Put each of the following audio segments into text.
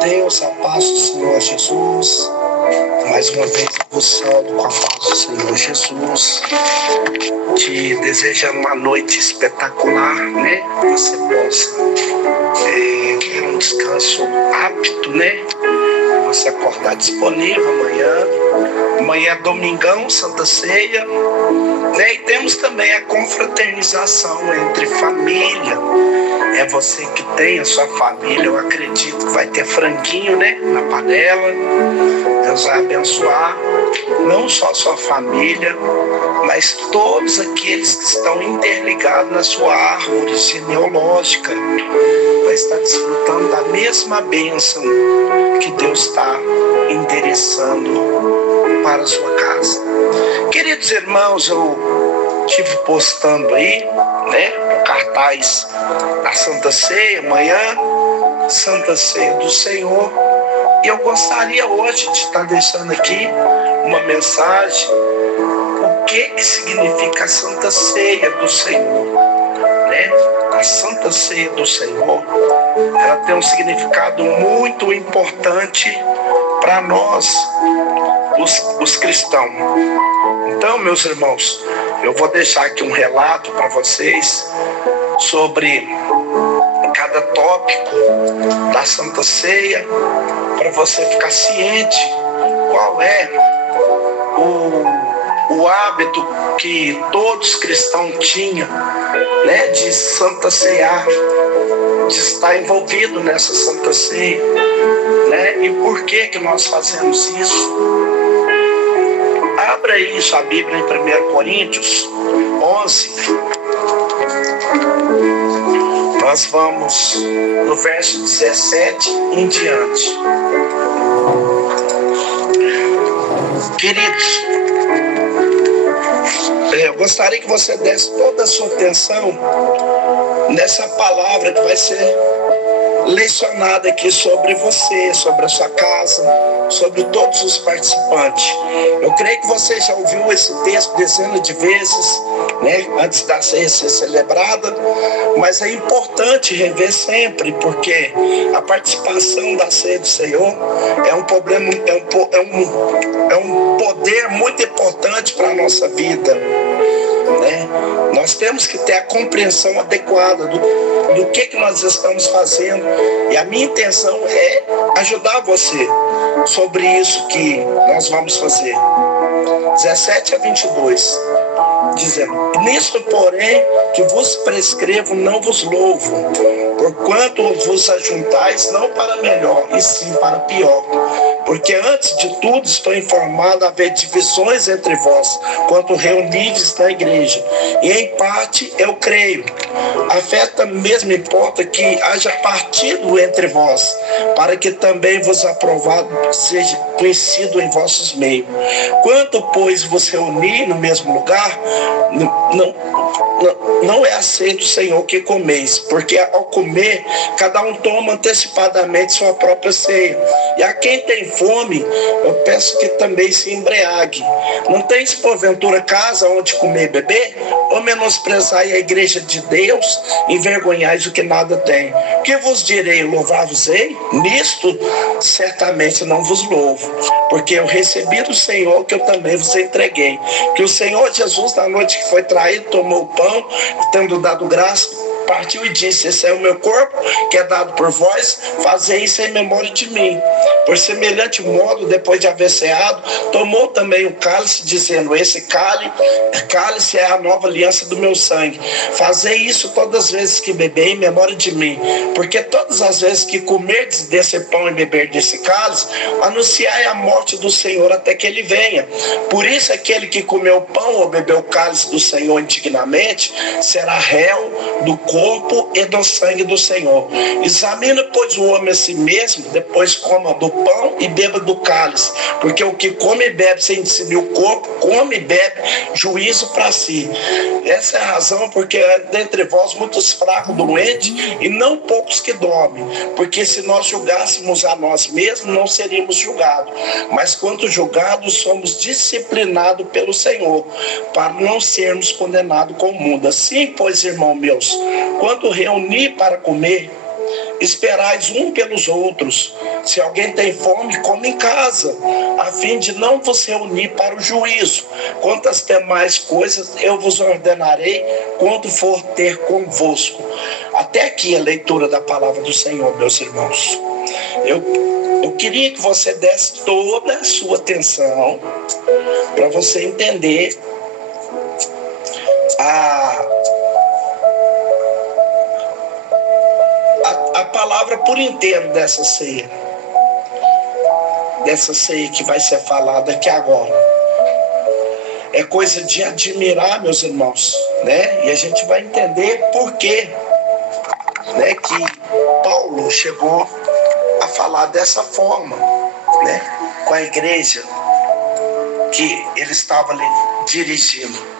Deus, a paz do Senhor Jesus. Mais uma vez eu vos saúdo com a paz do Senhor Jesus. Te desejando uma noite espetacular, né? Que você possa ter um descanso apto, né? Você acordar disponível amanhã. Amanhã é domingão, Santa Ceia, né? E temos também a confraternização entre família. É você que tem a sua família, eu acredito que vai ter franguinho, né? Na panela. Deus vai abençoar não só a sua família, mas todos aqueles que estão interligados na sua árvore genealógica. Vai estar desfrutando da mesma bênção que Deus está endereçando para a sua casa. Queridos irmãos, eu estive postando aí, né, o cartaz da Santa Ceia, amanhã, Santa Ceia do Senhor. E eu gostaria hoje de estar deixando aqui uma mensagem, o que significa a Santa Ceia do Senhor, né? A Santa Ceia do Senhor, ela tem um significado muito importante para nós, os cristãos. Então, meus irmãos, eu vou deixar aqui um relato para vocês sobre cada tópico da Santa Ceia, para você ficar ciente qual é o hábito que todos cristãos tinham, né, de Santa Cear, de estar envolvido nessa Santa Ceia, né? E por que nós fazemos isso? Abra aí sua Bíblia em 1 Coríntios 11. Nós vamos no verso 17 em diante. Queridos, eu gostaria que você desse toda a sua atenção nessa palavra que vai ser lecionada aqui sobre você, sobre a sua casa, sobre todos os participantes. Eu creio que você já ouviu esse texto dezenas de vezes, né, antes da ceia ser celebrada, mas é importante rever sempre, porque a participação da ceia do Senhor é um problema, é um poder muito importante para a nossa vida, né? Nós temos que ter a compreensão adequada do que nós estamos fazendo, e a minha intenção é ajudar você sobre isso que nós vamos fazer. 17 a 22, dizendo: nisto, porém, que vos prescrevo, não vos louvo, porquanto vos ajuntais não para melhor, e sim para pior. Porque antes de tudo estou informado a haver divisões entre vós, quanto reunides na igreja. E em parte eu creio. A fé mesmo importa que haja partido entre vós, para que também vos aprovado seja conhecido em vossos meios. Quanto, pois, vos reunir no mesmo lugar, não é a ceia do Senhor que comeis, porque ao comer, cada um toma antecipadamente sua própria ceia. E a quem tem fome, eu peço que também se embriague. Não tens, porventura, casa onde comer e beber? Ou menosprezai a igreja de Deus, envergonhais o que nada tem? Que vos direi? Louvar-vos-ei? Nisto, certamente não vos louvo, porque eu recebi do Senhor que eu também vos entreguei. Que o Senhor Jesus, na noite que foi traído, tomou o pão, tendo dado graça, partiu e disse: esse é o meu corpo, que é dado por vós, fazei isso em memória de mim. Por semelhante modo, depois de haver ceado, tomou também o cálice, dizendo: esse cálice é a nova aliança do meu sangue. Fazei isso todas as vezes que beber, em memória de mim. Porque todas as vezes que comerdes desse pão e beber desse cálice, anunciai a morte do Senhor até que ele venha. Por isso, aquele que comeu o pão ou bebeu o cálice do Senhor indignamente, será réu do corpo e do sangue do Senhor. Examina, pois, o homem a si mesmo, depois coma do pão e beba do cálice. Porque o que come e bebe sem discernir o corpo, come e bebe juízo para si. Essa é a razão porque dentre vós muitos fracos, doentes, e não poucos que dormem. Porque se nós julgássemos a nós mesmos, não seríamos julgados. Mas quanto julgados, somos disciplinados pelo Senhor, para não sermos condenados com o mundo. Assim, pois, irmãos meus, quando reuni para comer, esperais um pelos outros. Se alguém tem fome, come em casa, a fim de não vos reunir para o juízo. Quanto às demais coisas, eu vos ordenarei quando for ter convosco. Até aqui a leitura da palavra do Senhor, meus irmãos. Eu queria que você desse toda a sua atenção para você entender a palavra por inteiro dessa ceia que vai ser falada aqui agora. É coisa de admirar, meus irmãos, né? E a gente vai entender por quê, né, que Paulo chegou a falar dessa forma, né, com a igreja que ele estava ali dirigindo.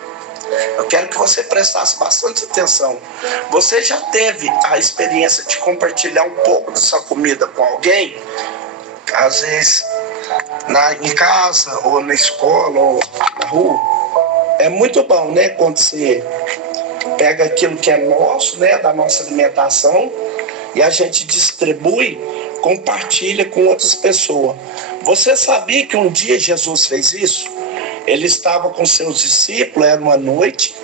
Eu quero que você prestasse bastante atenção. Você já teve a experiência de compartilhar um pouco da sua comida com alguém? Às vezes em casa, ou na escola, ou na rua. É muito bom, né? Quando você pega aquilo que é nosso, né? Da nossa alimentação, e a gente distribui, compartilha com outras pessoas. Você sabia que um dia Jesus fez isso? Ele estava com seus discípulos, era uma noite,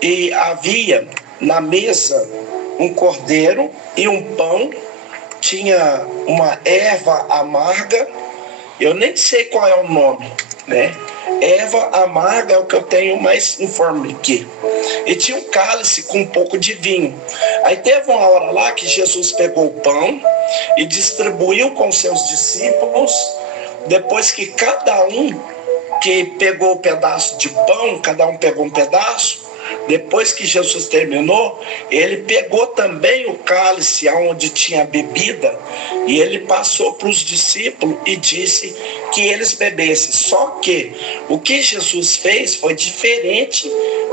e havia na mesa um cordeiro e um pão, tinha uma erva amarga, eu nem sei qual é o nome, né? Erva amarga é o que eu tenho mais informe aqui. E tinha um cálice com um pouco de vinho. Aí teve uma hora lá que Jesus pegou o pão e distribuiu com seus discípulos, depois que cada um que pegou o pedaço de pão, cada um pegou um pedaço. Depois que Jesus terminou, ele pegou também o cálice onde tinha bebida e ele passou para os discípulos e disse que eles bebessem. Só que o que Jesus fez foi diferente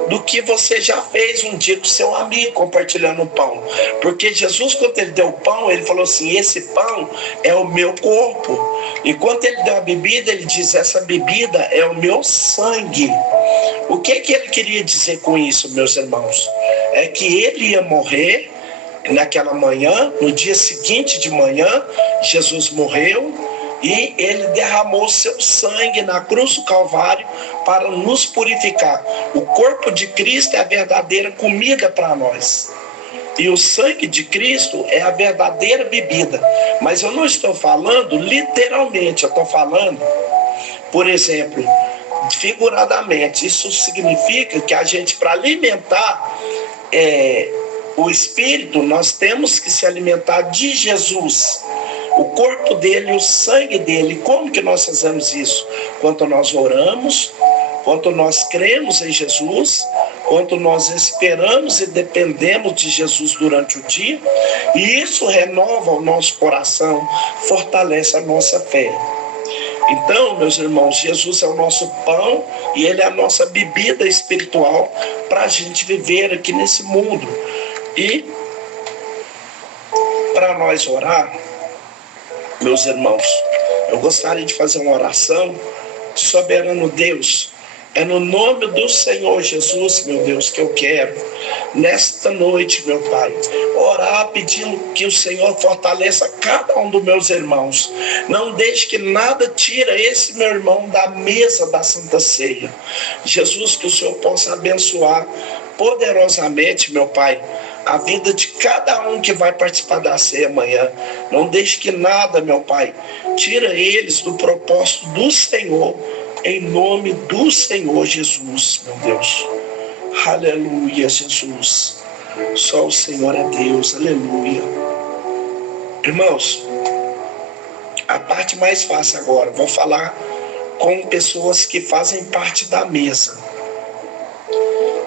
do que você já fez um dia com seu amigo compartilhando o pão. Porque Jesus, quando ele deu o pão, ele falou assim: esse pão é o meu corpo. E quando ele deu a bebida, ele diz: essa bebida é o meu sangue. O que ele queria dizer com isso, meus irmãos? É que ele ia morrer naquela manhã, no dia seguinte de manhã, Jesus morreu e ele derramou seu sangue na cruz do Calvário para nos purificar. O corpo de Cristo é a verdadeira comida para nós. E o sangue de Cristo é a verdadeira bebida. Mas eu não estou falando literalmente, eu estou falando, por exemplo, figuradamente. Isso significa que a gente, para alimentar o Espírito, nós temos que se alimentar de Jesus, o corpo dele, o sangue dele. Como que nós fazemos isso? Quando nós oramos, quando nós cremos em Jesus, quando nós esperamos e dependemos de Jesus durante o dia, e isso renova o nosso coração, fortalece a nossa fé. Então, meus irmãos, Jesus é o nosso pão e ele é a nossa bebida espiritual para a gente viver aqui nesse mundo. E para nós orar, meus irmãos, eu gostaria de fazer uma oração. Soberano Deus, é no nome do Senhor Jesus, meu Deus, que eu quero, nesta noite, meu Pai, orar pedindo que o Senhor fortaleça cada um dos meus irmãos. Não deixe que nada tire esse meu irmão da mesa da Santa Ceia. Jesus, que o Senhor possa abençoar poderosamente, meu Pai, a vida de cada um que vai participar da ceia amanhã. Não deixe que nada, meu Pai, tira eles do propósito do Senhor, em nome do Senhor Jesus, meu Deus. Aleluia, Jesus. Só o Senhor é Deus, aleluia. Irmãos, a parte mais fácil agora, vou falar com pessoas que fazem parte da mesa.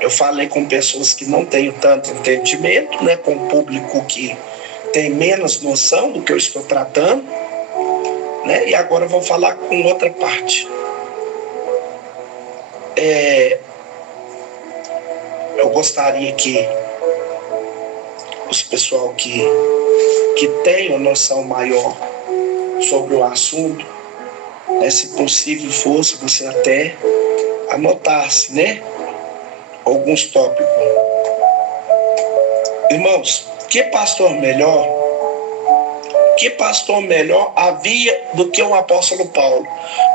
Eu falei com pessoas que não têm tanto entendimento, né, com o público que tem menos noção do que eu estou tratando, né, e agora eu vou falar com outra parte. Eu gostaria que os pessoal que tenham noção maior sobre o assunto, né, se possível fosse, você até anotasse, né, alguns tópicos. Irmãos, que pastor melhor que pastor melhor havia do que o apóstolo Paulo.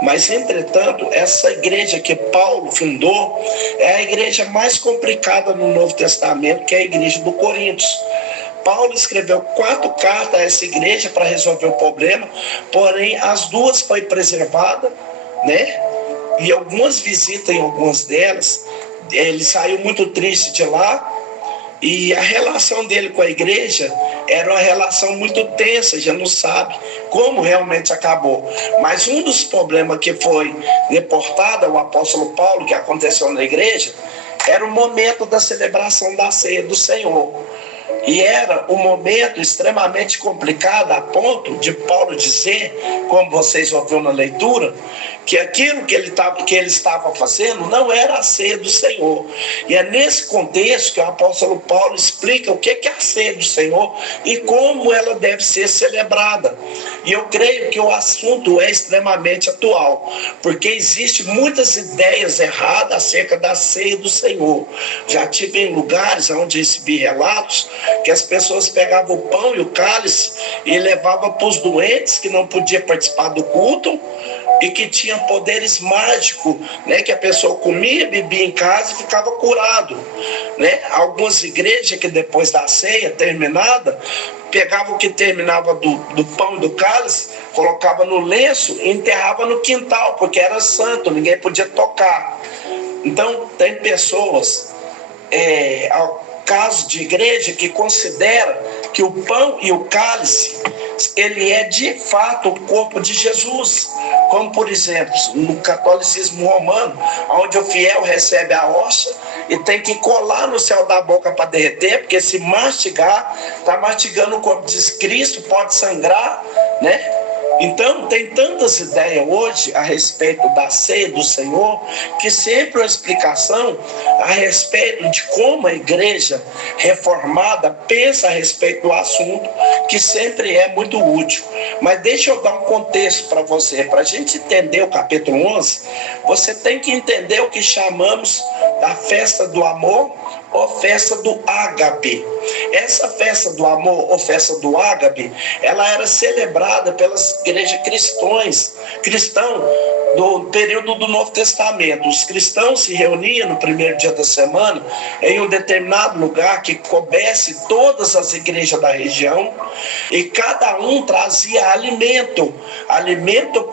Mas, entretanto, essa igreja que Paulo fundou é a igreja mais complicada no Novo Testamento, que é a igreja do Coríntios. Paulo escreveu 4 cartas a essa igreja para resolver o problema, porém as 2 foi preservada, né? E algumas visitas em algumas delas, ele saiu muito triste de lá, e a relação dele com a igreja era uma relação muito tensa, já não sabe como realmente acabou. Mas um dos problemas que foi reportado ao apóstolo Paulo, que aconteceu na igreja, era o momento da celebração da ceia do Senhor. E era um momento extremamente complicado, a ponto de Paulo dizer, como vocês ouviram na leitura, que aquilo que ele estava fazendo não era a ceia do Senhor. E é nesse contexto que o apóstolo Paulo explica o que é a ceia do Senhor e como ela deve ser celebrada. E eu creio que o assunto é extremamente atual, porque existem muitas ideias erradas acerca da ceia do Senhor. Já tive em lugares onde recebi relatos que as pessoas pegavam o pão e o cálice e levavam para os doentes que não podiam participar do culto e que tinham poderes mágicos, né? Que a pessoa comia, bebia em casa e ficava curado, né? Algumas igrejas que depois da ceia terminada, pegavam o que terminava do pão e do cálice, colocava no lenço e enterrava no quintal, porque era santo, ninguém podia tocar. Então, tem pessoas, caso de igreja, que considera que o pão e o cálice, ele é de fato o corpo de Jesus. Como, por exemplo, no catolicismo romano, onde o fiel recebe a hóstia e tem que colar no céu da boca para derreter, porque se mastigar, está mastigando o corpo de Cristo, pode sangrar, né? Então, tem tantas ideias hoje a respeito da ceia do Senhor, que sempre uma explicação a respeito de como a igreja reformada pensa a respeito do assunto, que sempre é muito útil. Mas deixa eu dar um contexto para você. Para a gente entender o capítulo 11, você tem que entender o que chamamos da festa do amor ou festa do ágape. Essa festa do amor ou festa do ágape, ela era celebrada pelas igrejas cristãs do período do Novo Testamento. Os cristãos se reuniam no primeiro dia da semana em um determinado lugar que coubesse todas as igrejas da região, e cada um trazia alimento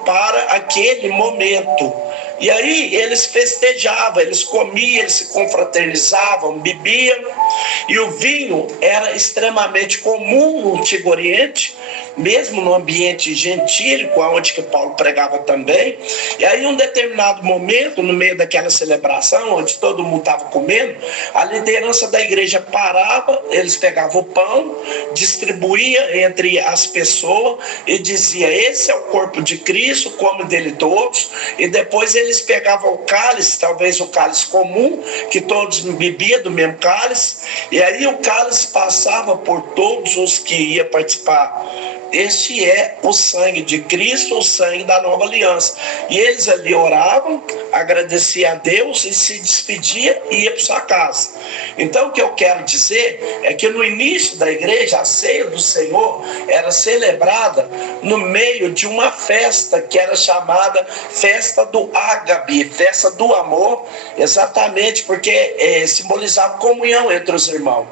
para aquele momento. E aí eles festejavam, eles comiam, eles se confraternizavam, bebiam. E o vinho era extremamente comum no Antigo Oriente, mesmo no ambiente gentílico, onde que Paulo pregava também. E aí, em um determinado momento, no meio daquela celebração, onde todo mundo estava comendo, a liderança da igreja parava, eles pegavam o pão, distribuía entre as pessoas e dizia: esse é o corpo de Cristo, come dele todos. E depois eles pegavam o cálice, talvez o cálice comum, que todos bebiam do mesmo cálice, e aí o cálice passava por todos os que iam participar. Este é o sangue de Cristo, o sangue da nova aliança. E eles ali oravam, agradeciam a Deus e se despediam e iam para sua casa. Então, o que eu quero dizer é que no início da igreja, a ceia do Senhor era celebrada no meio de uma festa que era chamada festa do ágape, festa do amor, exatamente porque simbolizava comunhão entre os irmãos.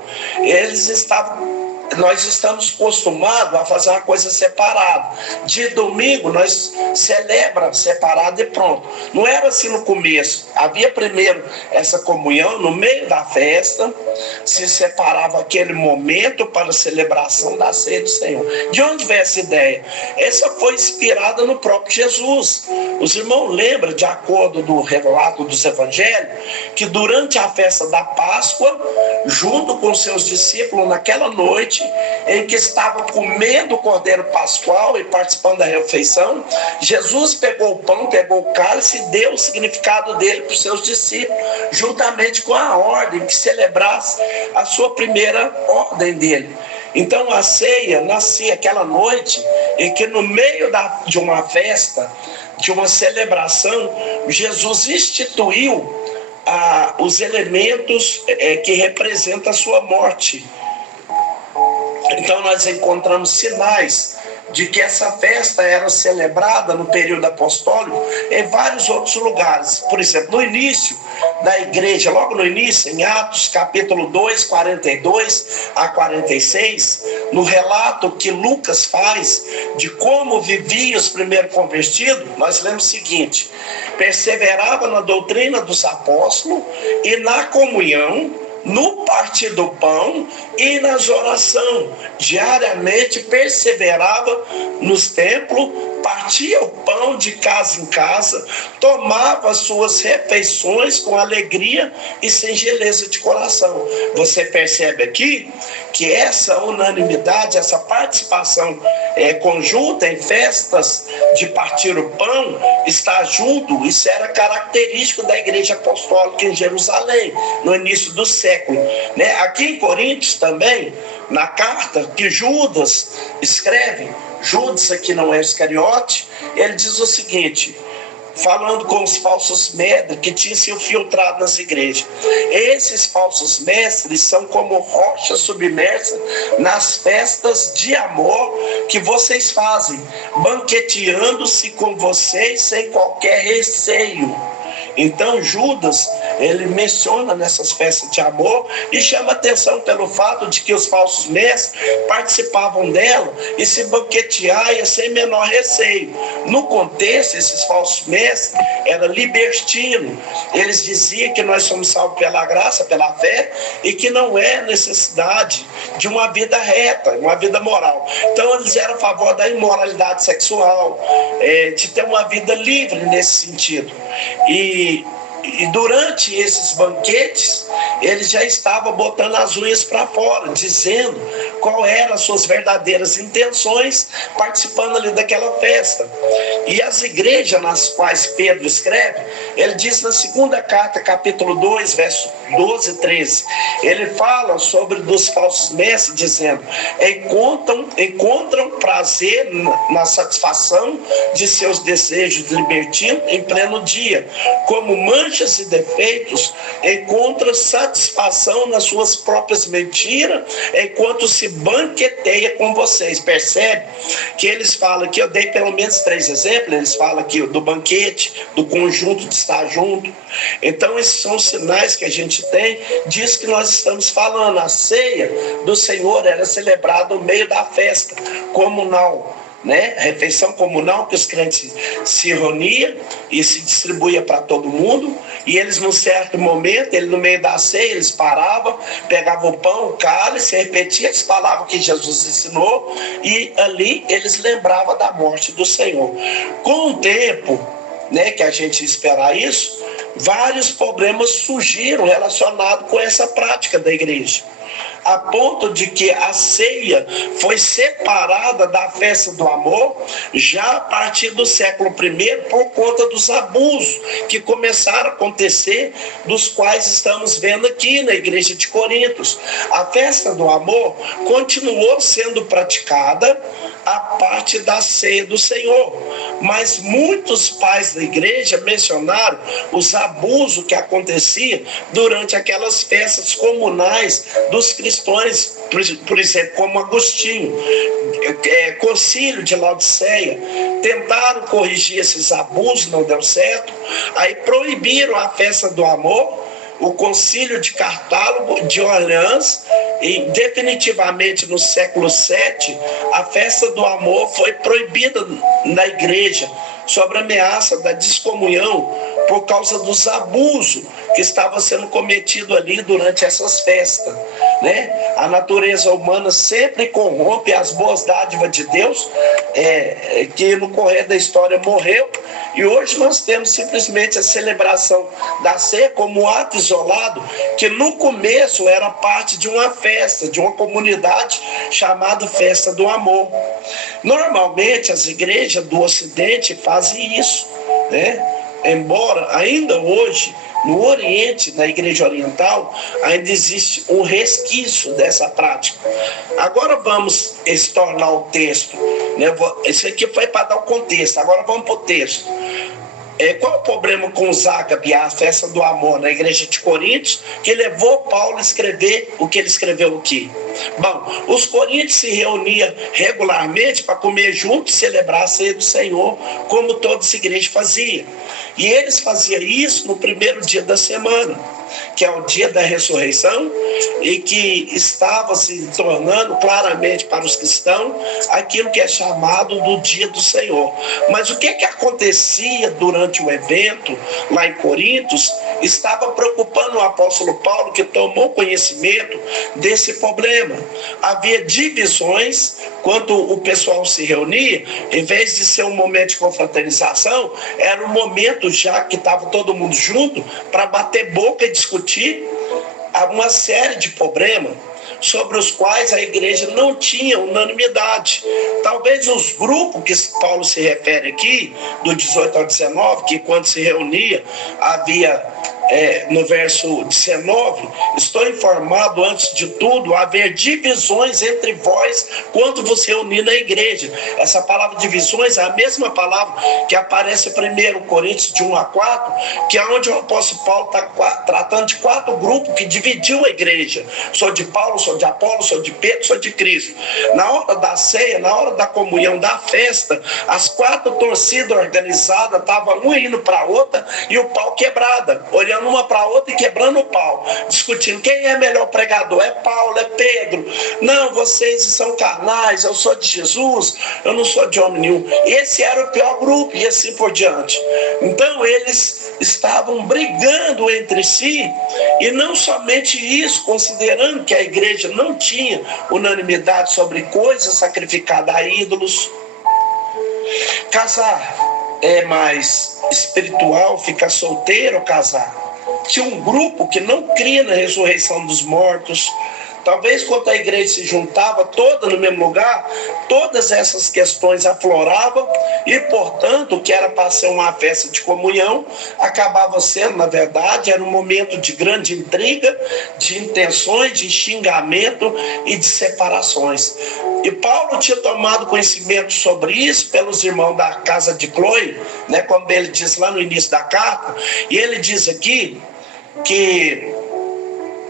Nós estamos acostumados a fazer uma coisa separada. De domingo nós celebramos separado e pronto. Não era assim no começo. Havia primeiro essa comunhão no meio da festa, se separava aquele momento para a celebração da ceia do Senhor. De onde veio essa ideia? Essa foi inspirada no próprio Jesus. Os irmãos lembram, de acordo do relato dos evangelhos, que durante a festa da Páscoa, junto com seus discípulos, naquela noite em que estavam comendo o cordeiro pascual e participando da refeição, Jesus pegou o pão, pegou o cálice e deu o significado dele para os seus discípulos, juntamente com a ordem que celebrasse a sua primeira ordem dele. Então a ceia nascia aquela noite em que, no meio de uma festa, de uma celebração, Jesus instituiu os elementos que representam a sua morte. Então nós encontramos sinais de que essa festa era celebrada no período apostólico em vários outros lugares. Por exemplo, no início da igreja, logo no início, em Atos capítulo 2, 42 a 46, no relato que Lucas faz de como viviam os primeiros convertidos, nós lemos o seguinte: perseverava na doutrina dos apóstolos e na comunhão, no partir do pão e nas orações. Diariamente perseverava nos templos, partia o pão de casa em casa, tomava suas refeições com alegria e singeleza de coração. Você percebe aqui que essa unanimidade, essa participação conjunta em festas de partir o pão, está junto. Isso era característico da igreja apostólica em Jerusalém, no início do século. Aqui em Coríntios também, na carta que Judas escreve, Judas aqui não é Iscariote, ele diz o seguinte, falando com os falsos mestres que tinham se infiltrado nas igrejas: esses falsos mestres são como rochas submersas nas festas de amor que vocês fazem, banqueteando-se com vocês sem qualquer receio. Então Judas, ele menciona nessas festas de amor e chama atenção pelo fato de que os falsos mestres participavam dela e se banqueteavam sem menor receio. No contexto, esses falsos mestres eram libertinos. Eles diziam que nós somos salvos pela graça, pela fé, e que não é necessidade de uma vida reta, uma vida moral. Então eles eram a favor da imoralidade sexual, de ter uma vida livre nesse sentido. E durante esses banquetes, eles já estavam botando as unhas para fora, dizendo qual eram as suas verdadeiras intenções, participando ali daquela festa. E as igrejas nas quais Pedro escreve, ele diz na segunda carta, capítulo 2, verso 12 e 13, ele fala sobre dos falsos mestres, dizendo: encontram prazer na satisfação de seus desejos libertinos em pleno dia, como manchas e defeitos, encontra satisfação nas suas próprias mentiras, enquanto se banqueteia com vocês. Percebe que eles falam aqui, eu dei pelo menos 3 exemplos, eles falam aqui do banquete, do conjunto de estar junto. Então esses são os sinais que a gente tem, diz que nós estamos falando. A ceia do Senhor era celebrada no meio da festa comunal, a refeição comunal, que os crentes se reuniam e se distribuía para todo mundo, e eles num certo momento, no meio da ceia, eles paravam, pegavam o pão, o cálice, repetiam as palavras que Jesus ensinou, e ali eles lembravam da morte do Senhor. Com o tempo, que a gente esperar isso, vários problemas surgiram relacionados com essa prática da igreja, a ponto de que a ceia foi separada da festa do amor já a partir do século I, por conta dos abusos que começaram a acontecer, dos quais estamos vendo aqui na igreja de Corinto. A festa do amor continuou sendo praticada a parte da ceia do Senhor, mas muitos pais da igreja mencionaram os abusos que aconteciam durante aquelas festas comunais dos cristãos, por exemplo, como Agostinho, Concílio de Laodiceia, tentaram corrigir esses abusos, não deu certo, aí proibiram a festa do amor. O Concílio de Cartago de Orleans, e definitivamente no século VII, a festa do amor foi proibida na igreja, sob a ameaça da descomunhão, por causa dos abusos que estavam sendo cometidos ali durante essas festas. A natureza humana sempre corrompe as boas dádivas de Deus, que no correr da história morreu, e hoje nós temos simplesmente a celebração da ceia como um ato isolado, que no começo era parte de uma festa, de uma comunidade chamada Festa do Amor. Normalmente as igrejas do Ocidente fazem isso, embora ainda hoje no Oriente, na Igreja Oriental, ainda existe um resquício dessa prática. Agora vamos tornar o texto. Isso aqui foi para dar o contexto. Agora vamos para o texto. Qual o problema com os ágape, a festa do amor, na Igreja de Coríntios, que levou Paulo a escrever o que ele escreveu aqui? Bom, os coríntios se reuniam regularmente para comer junto e celebrar a ceia do Senhor, como toda essa igreja fazia. E eles faziam isso no primeiro dia da semana, que é o dia da ressurreição, e que estava se tornando claramente para os cristãos aquilo que é chamado do dia do Senhor. Mas o que acontecia durante o evento lá em Coríntios estava preocupando o apóstolo Paulo, que tomou conhecimento desse problema. Havia divisões quando o pessoal se reunia. Em vez de ser um momento de confraternização, era um momento já que estava todo mundo junto para bater boca e discutir uma série de problemas sobre os quais a igreja não tinha unanimidade. Talvez os grupos que Paulo se refere aqui, do 18 ao 19, que quando se reunia havia... no verso 19, estou informado antes de tudo haver divisões entre vós quando vos reunir na igreja. Essa palavra divisões é a mesma palavra que aparece em 1 Coríntios de 1 a 4, que é onde o apóstolo Paulo está tratando de 4 grupos que dividiu a igreja. Sou de Paulo, sou de Apolo, sou de Pedro, sou de Cristo. Na hora da ceia, na hora da comunhão, da festa, as 4 torcidas organizadas estavam uma indo para a outra e o pau quebrada, olhando uma para a outra e quebrando o pau, discutindo quem é melhor pregador, é Paulo, é Pedro, não, vocês são carnais, eu sou de Jesus, eu não sou de homem nenhum. Esse era o pior grupo e assim por diante. Então eles estavam brigando entre si, e não somente isso, considerando que a igreja não tinha unanimidade sobre coisas sacrificadas a ídolos. Casar é mais espiritual, ficar solteiro ou casar? Tinha um grupo que não cria na ressurreição dos mortos. Talvez quando a igreja se juntava toda no mesmo lugar, todas essas questões afloravam e, portanto, o que era para ser uma festa de comunhão, acabava sendo, na verdade, era um momento de grande intriga, de intenções, de xingamento e de separações. E Paulo tinha tomado conhecimento sobre isso pelos irmãos da casa de Cloe, né, como ele diz lá no início da carta, e ele diz aqui que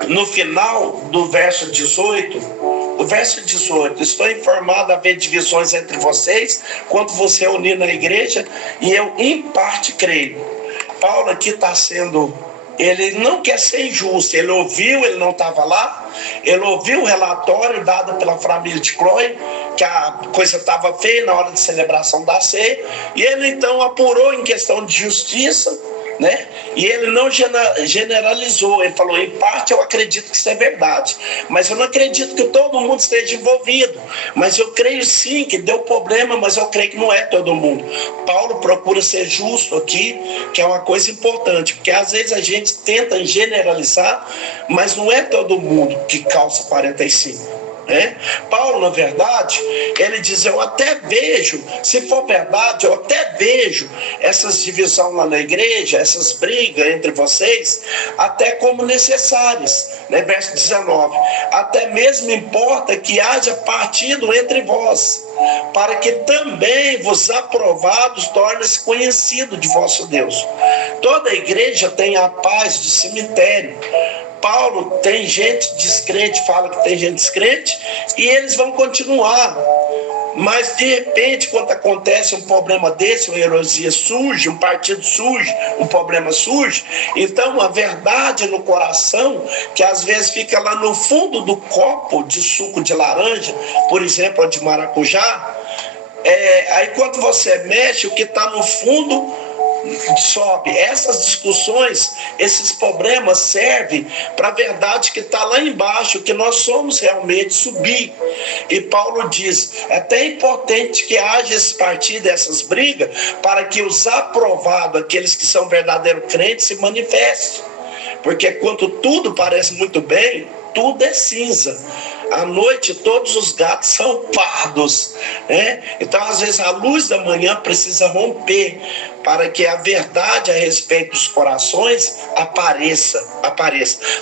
no final do verso 18, estou informado a haver divisões entre vocês quando você unir na igreja, e eu em parte creio. Paulo aqui está sendo, ele não quer ser injusto, ele ouviu, ele não estava lá, ele ouviu o relatório dado pela família de Cloe, que a coisa estava feia na hora de celebração da ceia, e ele então apurou em questão de justiça, né? E ele não generalizou, ele falou, em parte eu acredito que isso é verdade, mas eu não acredito que todo mundo esteja envolvido, mas eu creio sim que deu problema, mas eu creio que não é todo mundo. Paulo procura ser justo aqui, que é uma coisa importante, porque às vezes a gente tenta generalizar, mas não é todo mundo que calça 45. Paulo, na verdade, ele diz, eu até vejo, se for verdade, eu até vejo essas divisões lá na igreja, essas brigas entre vocês, até como necessárias, né? Verso 19, até mesmo importa que haja partido entre vós, para que também vos aprovados torne-se conhecido de vosso Deus. Toda a igreja tem a paz do cemitério. Paulo tem gente descrente, fala que tem gente descrente, e eles vão continuar. Mas de repente, quando acontece um problema desse, uma heresia surge, um partido surge, um problema surge, então a verdade no coração, que às vezes fica lá no fundo do copo de suco de laranja, por exemplo, de maracujá, aí quando você mexe, o que está no fundo sobe. Essas discussões, esses problemas servem para a verdade que está lá embaixo, que nós somos realmente subir. E Paulo diz, é até importante que haja esse partido, essas brigas, para que os aprovados, aqueles que são verdadeiros crentes, se manifestem. Porque quando tudo parece muito bem, tudo é cinza. À noite todos os gatos são pardos, né? Então às vezes a luz da manhã precisa romper para que a verdade a respeito dos corações apareça.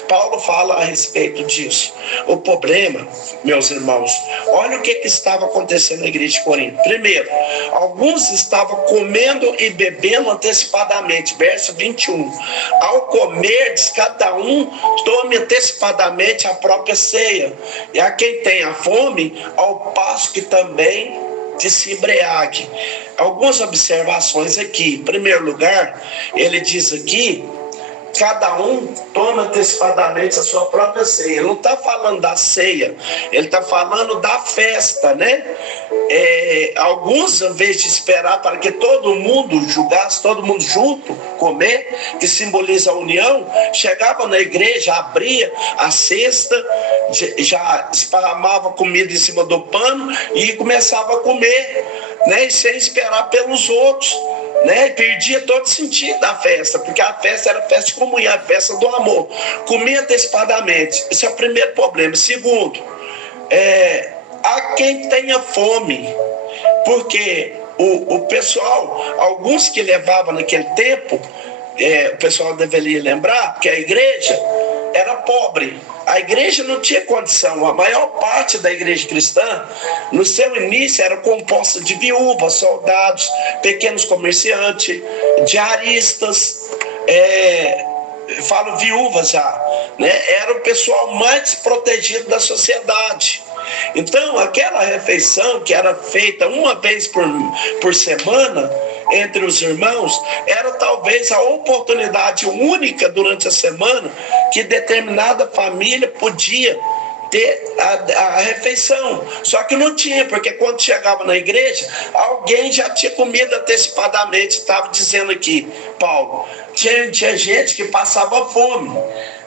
Paulo fala a respeito disso. O problema, meus irmãos, olha o que estava acontecendo na igreja de Corinto. Primeiro, alguns estavam comendo e bebendo antecipadamente, verso 21. Ao comer, diz, cada um tome antecipadamente a própria ceia, e a quem tem a fome, ao passo que também se embriague. Algumas observações aqui. Em primeiro lugar, ele diz aqui, cada um toma antecipadamente a sua própria ceia. Ele não está falando da ceia, ele está falando da festa, né? Alguns, em vez de esperar para que todo mundo julgasse, todo mundo junto comer, que simboliza a união, chegava na igreja, abria a cesta, já esparramava comida em cima do pano e começava a comer, né? E sem esperar pelos outros, né? Perdia todo sentido da festa, porque a festa era festa de comunhão, a festa do amor. Comia antecipadamente. Esse é o primeiro problema. Segundo, há quem tenha fome, porque o pessoal, alguns que levavam naquele tempo, o pessoal deveria lembrar que a igreja era pobre. A igreja não tinha condição. A maior parte da igreja cristã, no seu início, era composta de viúvas, soldados, pequenos comerciantes, diaristas, falo viúvas já, né? Era o pessoal mais desprotegido da sociedade. Então, aquela refeição que era feita uma vez por semana entre os irmãos, era talvez a oportunidade única durante a semana que determinada família podia ter a refeição. Só que não tinha, porque quando chegava na igreja, alguém já tinha comido antecipadamente. Estava dizendo aqui, Paulo, tinha gente que passava fome,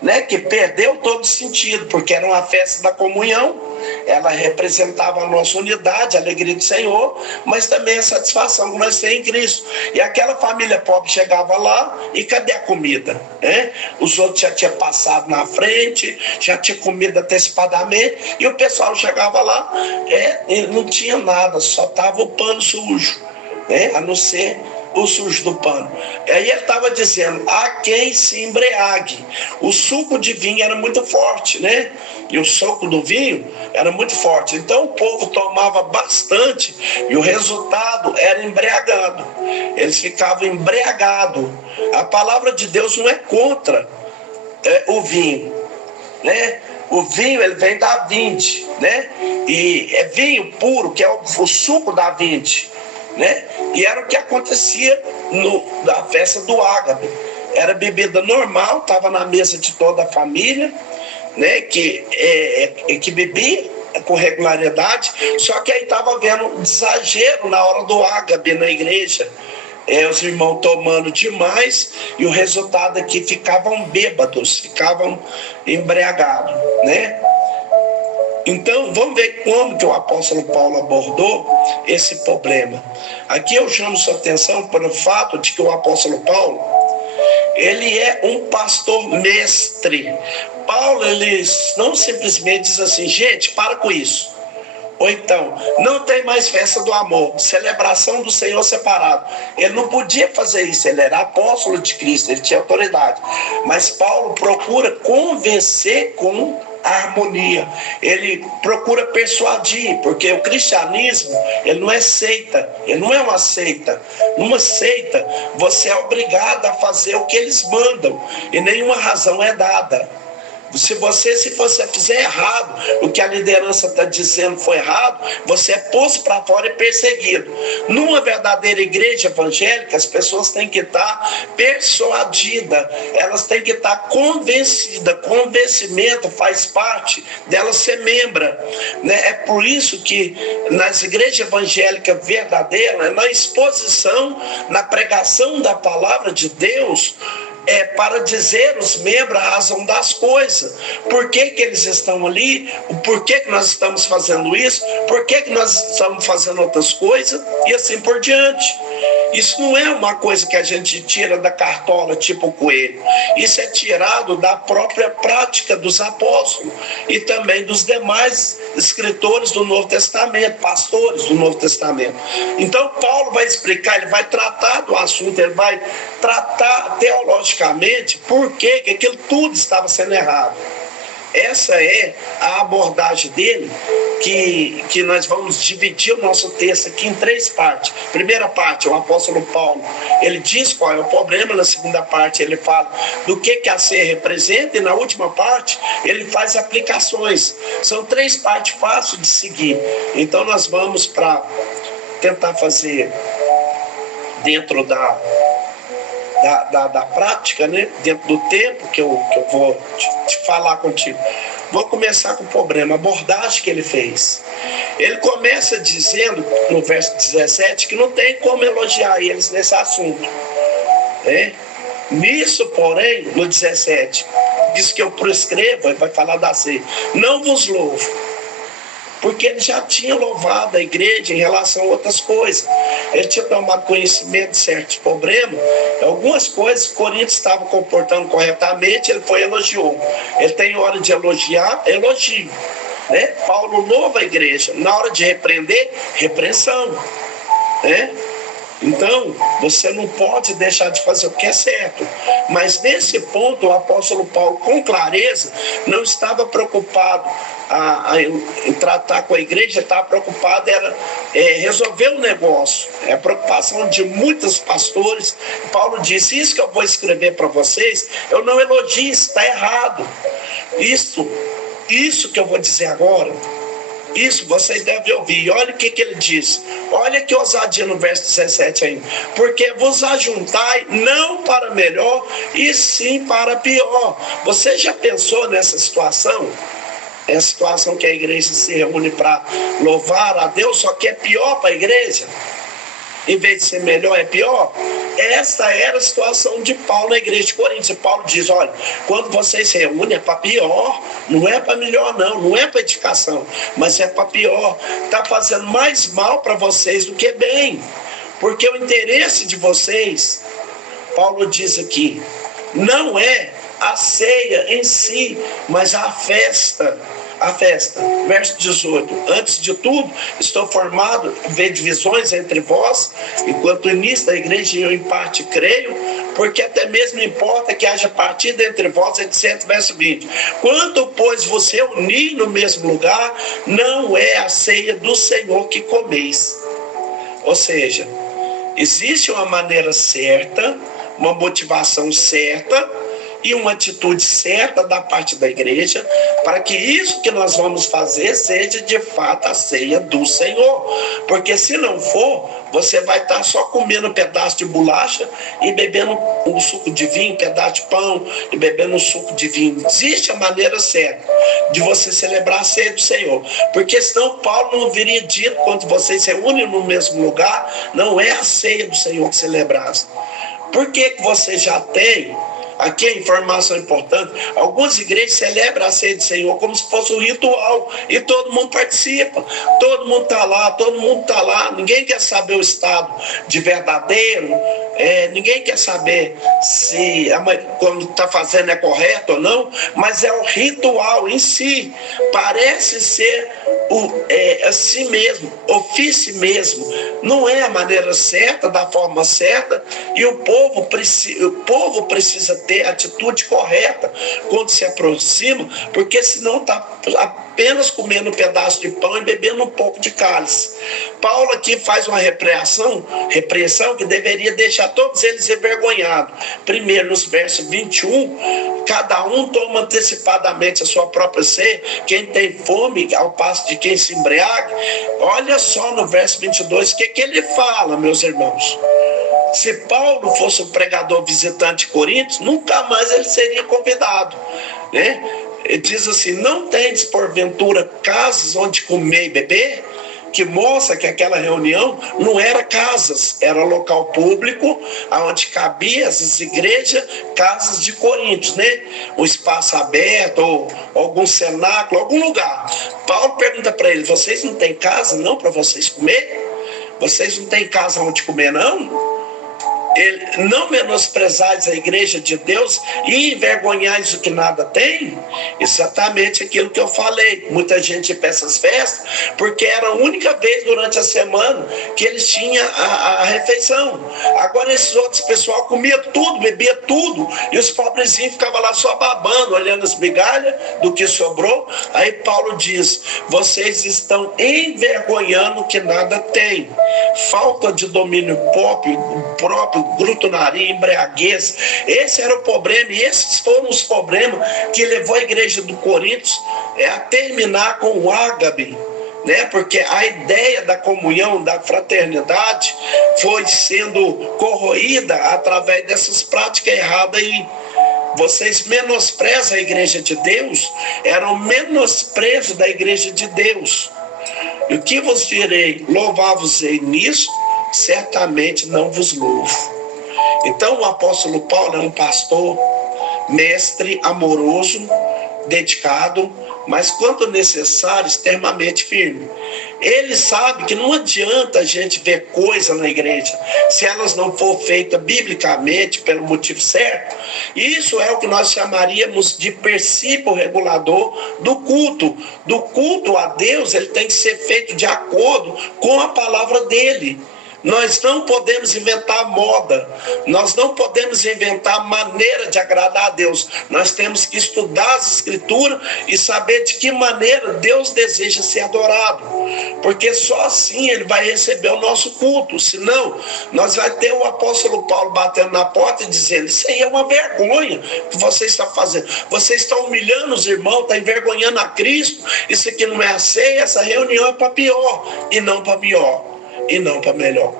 né? Que perdeu todo sentido, porque era uma festa da comunhão, ela representava a nossa unidade, a alegria do Senhor, mas também a satisfação que nós temos em Cristo. E aquela família pobre chegava lá, e cadê a comida? Os outros já tinham passado na frente, já tinha comido antecipadamente, e o pessoal chegava lá, e não tinha nada, só estava o pano sujo, a não ser o sujo do pano. Aí ele estava dizendo, há quem se embriague. O suco de vinho era muito forte, né? E o suco do vinho era muito forte. Então o povo tomava bastante e o resultado era embriagado. Eles ficavam embriagados. A palavra de Deus não é contra o vinho, né? O vinho, ele vem da vinde, né? E é vinho puro, que é o suco da vinde, né? E era o que acontecia na festa do ágape. Era bebida normal, estava na mesa de toda a família, né? Que bebia com regularidade, só que aí estava havendo exagero na hora do ágape na igreja. Os irmãos tomando demais, e o resultado é que ficavam bêbados, ficavam embriagados, né? Então, vamos ver como que o apóstolo Paulo abordou esse problema. Aqui eu chamo sua atenção para o fato de que o apóstolo Paulo, ele é um pastor mestre. Paulo, ele não simplesmente diz assim, gente, para com isso. Ou então, não tem mais festa do amor, celebração do Senhor separado. Ele não podia fazer isso, ele era apóstolo de Cristo, ele tinha autoridade. Mas Paulo procura convencer com harmonia, ele procura persuadir, porque o cristianismo, ele não é seita, ele não é uma seita. Numa seita, você é obrigado a fazer o que eles mandam, e nenhuma razão é dada. Se você fizer errado, o que a liderança está dizendo foi errado, você é posto para fora e perseguido. Numa verdadeira igreja evangélica, as pessoas têm que estar persuadidas, elas têm que estar convencidas. Convencimento faz parte dela ser membra, né? É por isso que nas igrejas evangélicas verdadeiras, na exposição, na pregação da palavra de Deus, para dizer aos membros a razão das coisas, por que eles estão ali, por que nós estamos fazendo isso, por que nós estamos fazendo outras coisas, e assim por diante. Isso não é uma coisa que a gente tira da cartola tipo coelho. Isso é tirado da própria prática dos apóstolos e também dos demais escritores do Novo Testamento, pastores do Novo Testamento. Então Paulo vai explicar, ele vai tratar do assunto, ele vai tratar teologicamente por que aquilo tudo estava sendo errado. Essa é a abordagem dele, que nós vamos dividir o nosso texto aqui em 3 partes. Primeira parte, o apóstolo Paulo, ele diz qual é o problema. Na segunda parte, ele fala do que a ceia representa. E na última parte, ele faz aplicações. São 3 partes fáceis de seguir. Então, nós vamos para tentar fazer dentro da prática, né? Dentro do tempo que eu vou te falar contigo. Vou começar com o problema, a abordagem que ele fez. Ele começa dizendo, no verso 17, que não tem como elogiar eles nesse assunto. Né? Nisso, porém, no 17, diz que eu prescrevo, vai falar da ceia. Não vos louvo. Porque ele já tinha louvado a igreja em relação a outras coisas. Ele tinha tomado conhecimento de certos problemas. Algumas coisas, Coríntios estava comportando corretamente, ele foi e elogiou. Ele tem hora de elogiar, elogio. Né? Paulo louva a igreja. Na hora de repreender, repreensão. Né? Então, você não pode deixar de fazer o que é certo. Mas nesse ponto, o apóstolo Paulo, com clareza, não estava preocupado em tratar com a igreja, estava preocupado em resolver o negócio. É a preocupação de muitos pastores. Paulo disse, isso que eu vou escrever para vocês, eu não elogio, está errado. Isso que eu vou dizer agora, isso vocês devem ouvir. Olha o que ele diz. Olha que ousadia no verso 17 ainda. Porque vos ajuntai não para melhor, e sim para pior. Você já pensou nessa situação? É a situação que a igreja se reúne para louvar a Deus, só que é pior para a igreja. Em vez de ser melhor, é pior. Essa era a situação de Paulo na igreja de Coríntios. E Paulo diz, olha, quando vocês se reúnem é para pior, não é para melhor não é para edificação, mas é para pior. Está fazendo mais mal para vocês do que bem, porque o interesse de vocês, Paulo diz aqui, não é a ceia em si, mas a festa. Verso 18, antes de tudo, estou formado, ver divisões entre vós, enquanto o início da igreja eu em parte creio, porque até mesmo importa que haja partida entre vós, etc. Verso 20, quanto, pois, você unir no mesmo lugar, não é a ceia do Senhor que comeis. Ou seja, existe uma maneira certa, uma motivação certa, e uma atitude certa da parte da igreja, para que isso que nós vamos fazer seja de fato a ceia do Senhor. Porque se não for, você vai estar só comendo um pedaço de bolacha e bebendo um suco de vinho, um pedaço de pão e bebendo um suco de vinho. Existe a maneira certa de você celebrar a ceia do Senhor. Porque senão Paulo não viria dito, quando vocês se reúnem no mesmo lugar, não é a ceia do Senhor que celebrasse. Por que você já tem... Aqui a informação importante, algumas igrejas celebram a ceia do Senhor como se fosse um ritual, e todo mundo participa, todo mundo está lá, ninguém quer saber o estado de verdadeiro, ninguém quer saber se quando está fazendo é correto ou não, mas é o ritual em si, parece ser assim mesmo, ofício mesmo, não é a maneira certa, da forma certa, e o povo precisa ter a atitude correta quando se aproxima, porque senão está apenas comendo um pedaço de pão e bebendo um pouco de cálice. Paulo aqui faz uma repreensão que deveria deixar todos eles envergonhados. Primeiro, nos versos 21, cada um toma antecipadamente a sua própria ceia, quem tem fome ao passo de quem se embriaga. Olha só no verso 22 o que ele fala, meus irmãos. Se Paulo fosse um pregador visitante de Coríntios, nunca mais ele seria convidado, né? Ele diz assim, não tendes porventura casas onde comer e beber? Que mostra que aquela reunião não era casas, era local público, onde cabia essas igrejas, casas de Coríntios, né? Um espaço aberto, ou algum cenáculo, algum lugar. Paulo pergunta para eles, vocês não têm casa não para vocês comer? Vocês não têm casa onde comer não? Não menosprezais a igreja de Deus e envergonhais o que nada tem? Exatamente aquilo que eu falei. Muita gente ia para essas festas porque era a única vez durante a semana que eles tinham a refeição. Agora esses outros pessoal comia tudo, bebia tudo, e os pobrezinhos ficavam lá só babando, olhando as migalhas do que sobrou. Aí Paulo diz: vocês estão envergonhando o que nada tem. Falta de domínio próprio, glutonaria, embriaguez. Esse era o problema, e esses foram os problemas que levou a igreja do Coríntios a terminar com o ágape, né? Porque a ideia da comunhão, da fraternidade, foi sendo corroída através dessas práticas erradas aí. Vocês menosprezam a igreja de Deus, era o menosprezo da igreja de Deus. E o que vos direi? Louvar-vos-ei nisso? Certamente não vos louvo. Então o apóstolo Paulo é um pastor, mestre, amoroso, dedicado, mas quando necessário, extremamente firme. Ele sabe que não adianta a gente ver coisa na igreja se elas não for feitas biblicamente pelo motivo certo. Isso é o que nós chamaríamos de princípio regulador do culto. Do culto a Deus, ele tem que ser feito de acordo com a palavra dele. Nós não podemos inventar moda, nós não podemos inventar maneira de agradar a Deus. Nós temos que estudar as Escrituras e saber de que maneira Deus deseja ser adorado, porque só assim Ele vai receber o nosso culto. Senão, nós vamos ter o apóstolo Paulo batendo na porta e dizendo: isso aí é uma vergonha que você está fazendo, você está humilhando os irmãos, está envergonhando a Cristo, isso aqui não é a ceia, essa reunião é para pior e não para pior. E não para melhor.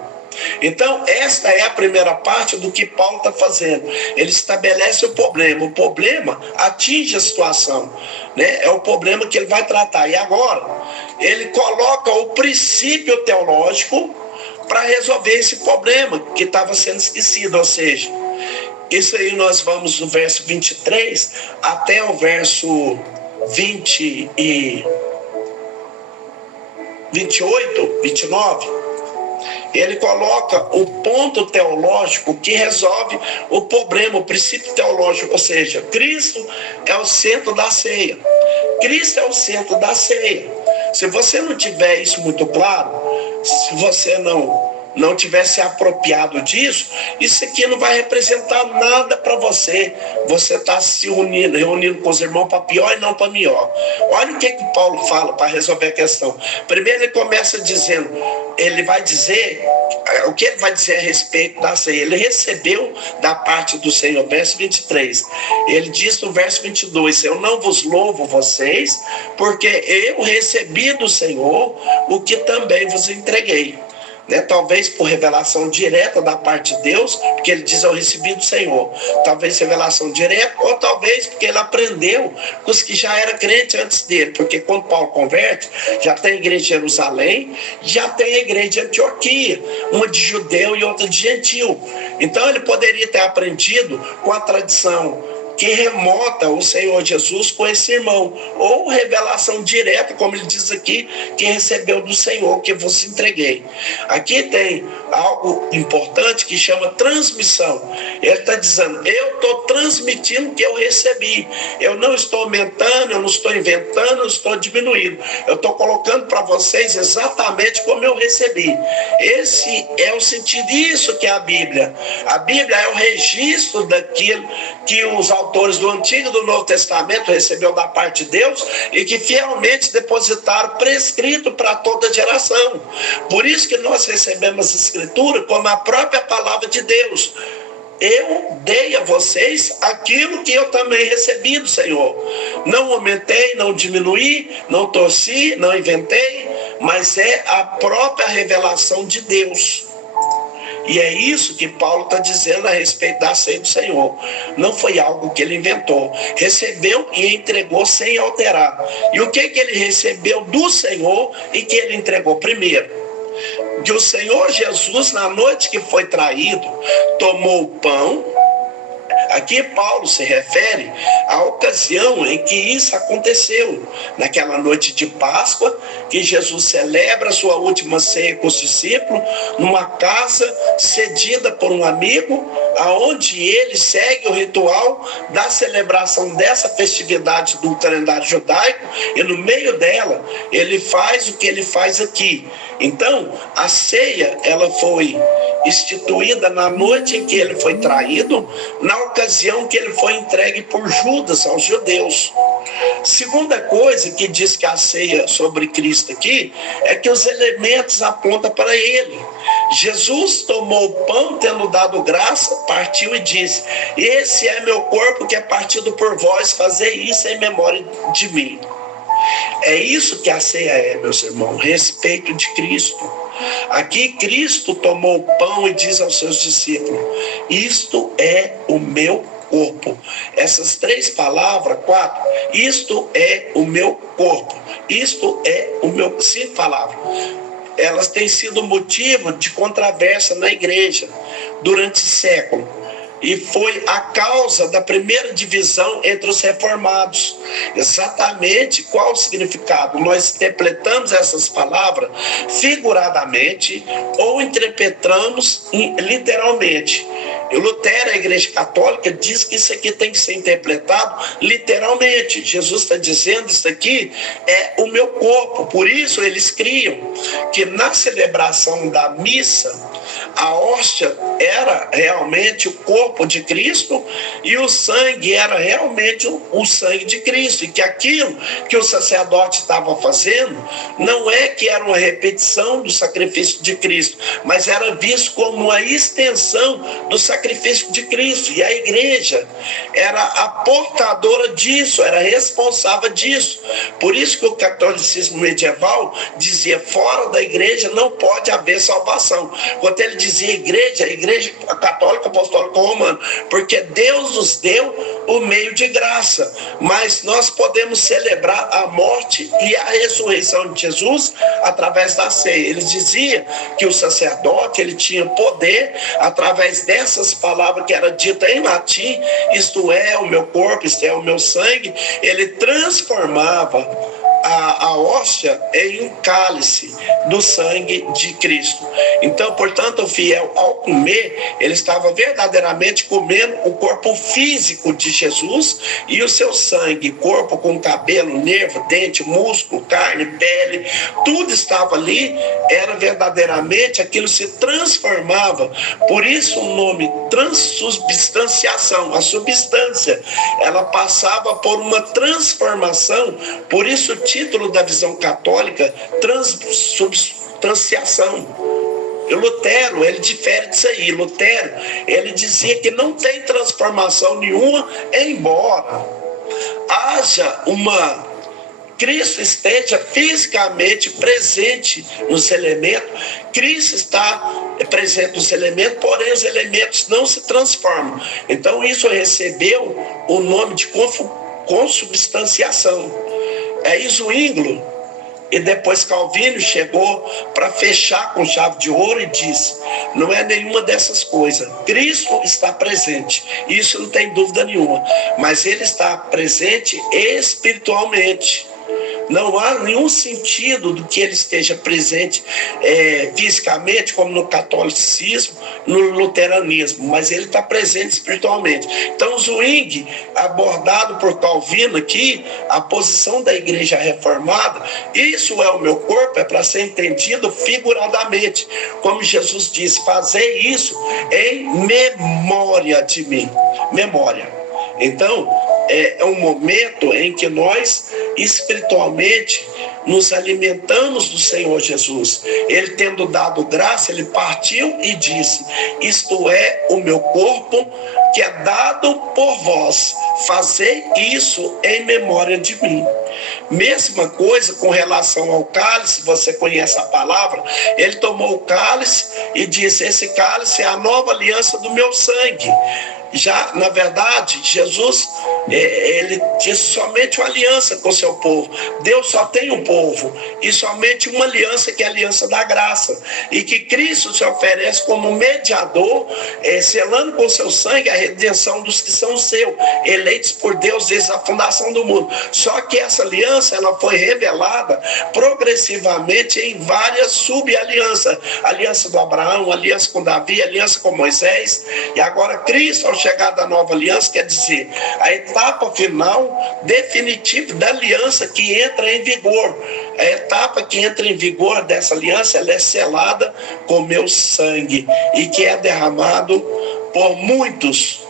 Então, esta é a primeira parte do que Paulo está fazendo. Ele estabelece o problema atinge a situação, né? É o problema que ele vai tratar. E agora, ele coloca o princípio teológico para resolver esse problema que estava sendo esquecido. Ou seja, isso aí nós vamos do verso 23 até o verso 28, 29. Ele coloca o ponto teológico que resolve o problema, o princípio teológico, ou seja, Cristo é o centro da ceia. Cristo é o centro da ceia. Se você não tiver isso muito claro, se você não tiver se apropriado disso, isso aqui não vai representar nada para você. Você está se reunindo com os irmãos para pior e não para melhor. Olha o que Paulo fala para resolver a questão. Primeiro ele começa dizendo, ele vai dizer, o que ele vai dizer a respeito da ceia? Ele recebeu da parte do Senhor, verso 23. Ele diz no verso 22, eu não vos louvo vocês, porque eu recebi do Senhor o que também vos entreguei. Né? Talvez por revelação direta da parte de Deus, porque ele diz eu recebi do Senhor, talvez revelação direta, ou talvez porque ele aprendeu com os que já eram crentes antes dele, porque quando Paulo converte, já tem a igreja de Jerusalém, já tem a igreja de Antioquia, uma de judeu e outra de gentil. Então ele poderia ter aprendido com a tradição que remota o Senhor Jesus com esse irmão, ou revelação direta, como ele diz aqui, que recebeu do Senhor, que vos entreguei. Aqui tem algo importante que chama transmissão. Ele está dizendo, eu estou transmitindo o que eu recebi, eu não estou aumentando, eu não estou inventando, eu não estou diminuindo, eu estou colocando para vocês exatamente como eu recebi. Esse é o sentido, isso que é a Bíblia. A Bíblia é o registro daquilo que os autores do Antigo e do Novo Testamento recebeu da parte de Deus e que fielmente depositaram prescrito para toda geração. Por isso que nós recebemos a Escritura como a própria palavra de Deus. Eu dei a vocês aquilo que eu também recebi do Senhor. Não aumentei, não diminuí, não torci, não inventei, mas é a própria revelação de Deus. E é isso que Paulo está dizendo a respeito da ceia do Senhor. Não foi algo que ele inventou. Recebeu e entregou sem alterar. E o que ele recebeu do Senhor e que ele entregou? Primeiro, que o Senhor Jesus, na noite que foi traído, tomou o pão. Aqui Paulo se refere à ocasião em que isso aconteceu, naquela noite de Páscoa, que Jesus celebra a sua última ceia com os discípulos, numa casa cedida por um amigo, aonde ele segue o ritual da celebração dessa festividade do calendário judaico, e no meio dela ele faz o que ele faz aqui. Então, a ceia, ela foi instituída na noite em que ele foi traído, na ocasião que ele foi entregue por Judas aos judeus. Segunda coisa que diz que a ceia sobre Cristo aqui é que os elementos apontam para ele. Jesus tomou o pão, tendo dado graça, partiu e disse: esse é meu corpo que é partido por vós, fazei isso em memória de mim. É isso que a ceia é, meus irmãos, respeito de Cristo. Aqui Cristo tomou o pão e diz aos seus discípulos: isto é o meu corpo. Essas 3 palavras, 4, isto é o meu corpo, isto é o meu, 5 palavras, elas têm sido motivo de controvérsia na igreja durante séculos. E foi a causa da primeira divisão entre os reformados. Exatamente qual o significado? Nós interpretamos essas palavras figuradamente ou interpretamos literalmente. E Lutero, a Igreja Católica, diz que isso aqui tem que ser interpretado literalmente. Jesus está dizendo: isso aqui é o meu corpo. Por isso eles criam que na celebração da missa, a hóstia era realmente o corpo de Cristo e o sangue era realmente o sangue de Cristo. E que aquilo que o sacerdote estava fazendo não é que era uma repetição do sacrifício de Cristo, mas era visto como uma extensão do sacrifício de Cristo. E a igreja era a portadora disso, era responsável disso. Por isso que o catolicismo medieval dizia: fora da igreja não pode haver salvação. Quando ele dizia igreja, a igreja católica apostólica romana, porque Deus nos deu o meio de graça, mas nós podemos celebrar a morte e a ressurreição de Jesus através da ceia. Ele dizia que o sacerdote, ele tinha poder, através dessas palavras que era dita em latim: isto é o meu corpo, isto é o meu sangue, ele transformava a hóstia em um cálice do sangue de Cristo. Então, portanto, o fiel, ao comer, ele estava verdadeiramente comendo o corpo físico de Jesus e o seu sangue, corpo com cabelo, nervo, dente, músculo, carne, pele, tudo estava ali, era verdadeiramente, aquilo se transformava. Por isso o nome transubstanciação, a substância, ela passava por uma transformação. Por isso o título da visão católica, transubstanciação. E Lutero, ele difere disso aí. Lutero, ele dizia que não tem transformação nenhuma, embora haja Cristo esteja fisicamente presente nos elementos. Cristo está presente nos elementos, porém os elementos não se transformam. Então isso recebeu o nome de consubstanciação. É Zwinglio e depois Calvino chegou para fechar com chave de ouro e disse: não é nenhuma dessas coisas. Cristo está presente, isso não tem dúvida nenhuma, mas ele está presente espiritualmente. Não há nenhum sentido do que ele esteja presente fisicamente, como no catolicismo, no luteranismo, mas ele está presente espiritualmente. Então, Zwingli, abordado por Calvino aqui, a posição da igreja reformada, isso é o meu corpo, é para ser entendido figuradamente. Como Jesus disse: fazei isso em memória de mim. Memória. Então, é um momento em que nós espiritualmente nos alimentamos do Senhor Jesus. Ele, tendo dado graça, ele partiu e disse: isto é o meu corpo que é dado por vós, fazei isso em memória de mim. Mesma coisa com relação ao cálice, você conhece a palavra. Ele tomou o cálice e disse: esse cálice é a nova aliança do meu sangue. Já, na verdade, Jesus, ele tinha somente uma aliança com o seu povo. Deus só tem um povo, e somente uma aliança, que é a aliança da graça. E que Cristo se oferece como mediador, selando com seu sangue a redenção dos que são seus, eleitos por Deus desde a fundação do mundo. Só que essa aliança, ela foi revelada progressivamente em várias sub-alianças. Aliança do Abraão, aliança com Davi, aliança com Moisés. E agora Cristo, ao chegar da nova aliança, quer dizer, a etapa final definitiva da aliança que entra em vigor. A etapa que entra em vigor dessa aliança, ela é selada com meu sangue, e que é derramado por muitos.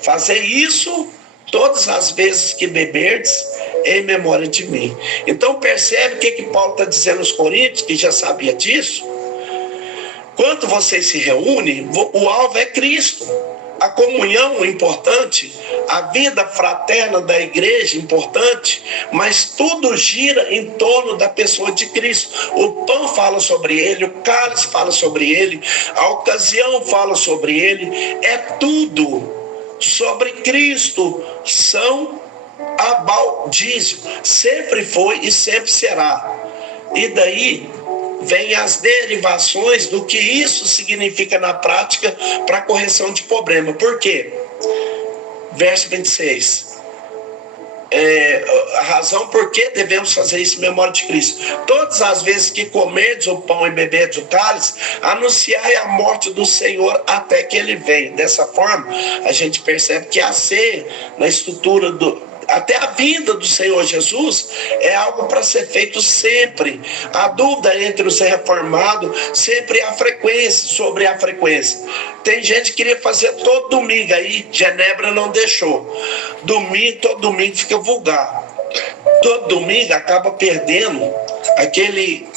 Fazer isso todas as vezes que beberdes, em memória de mim. Então percebe o que Paulo está dizendo aos Coríntios, que já sabia disso? Quando vocês se reúnem, o alvo é Cristo. A comunhão é importante, a vida fraterna da igreja é importante, mas tudo gira em torno da pessoa de Cristo. O pão fala sobre ele, o cálice fala sobre ele, a ocasião fala sobre ele, é tudo sobre Cristo. São abaldísio, sempre foi e sempre será. E daí vem as derivações do que isso significa na prática para a correção de problema. Por quê? Verso 26. A razão por que devemos fazer isso em memória de Cristo. Todas as vezes que comerdes o pão e beberdes o cálice, anunciai a morte do Senhor até que ele venha. Dessa forma, a gente percebe que a ceia, na estrutura até a vinda do Senhor Jesus, é algo para ser feito sempre. A dúvida entre os reformados sempre é a frequência, sobre a frequência. Tem gente que queria fazer todo domingo, aí Genebra não deixou. Todo domingo fica vulgar. Todo domingo acaba perdendo aquele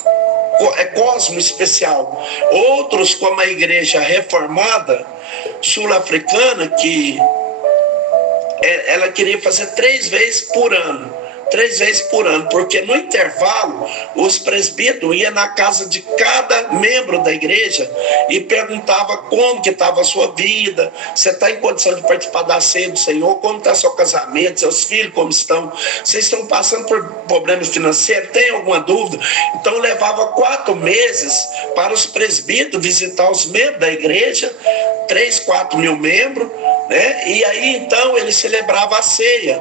cosmo especial. Outros, como a igreja reformada sul-africana, que ela queria fazer 3 vezes por ano. 3 vezes por ano, porque no intervalo os presbíteros iam na casa de cada membro da igreja e perguntava como que estava a sua vida, você está em condição de participar da ceia do Senhor, como está seu casamento, seus filhos como estão, vocês estão passando por problemas financeiros, tem alguma dúvida? Então levava 4 meses para os presbíteros visitar os membros da igreja, 3, 4 mil membros, né? E aí então ele celebrava a ceia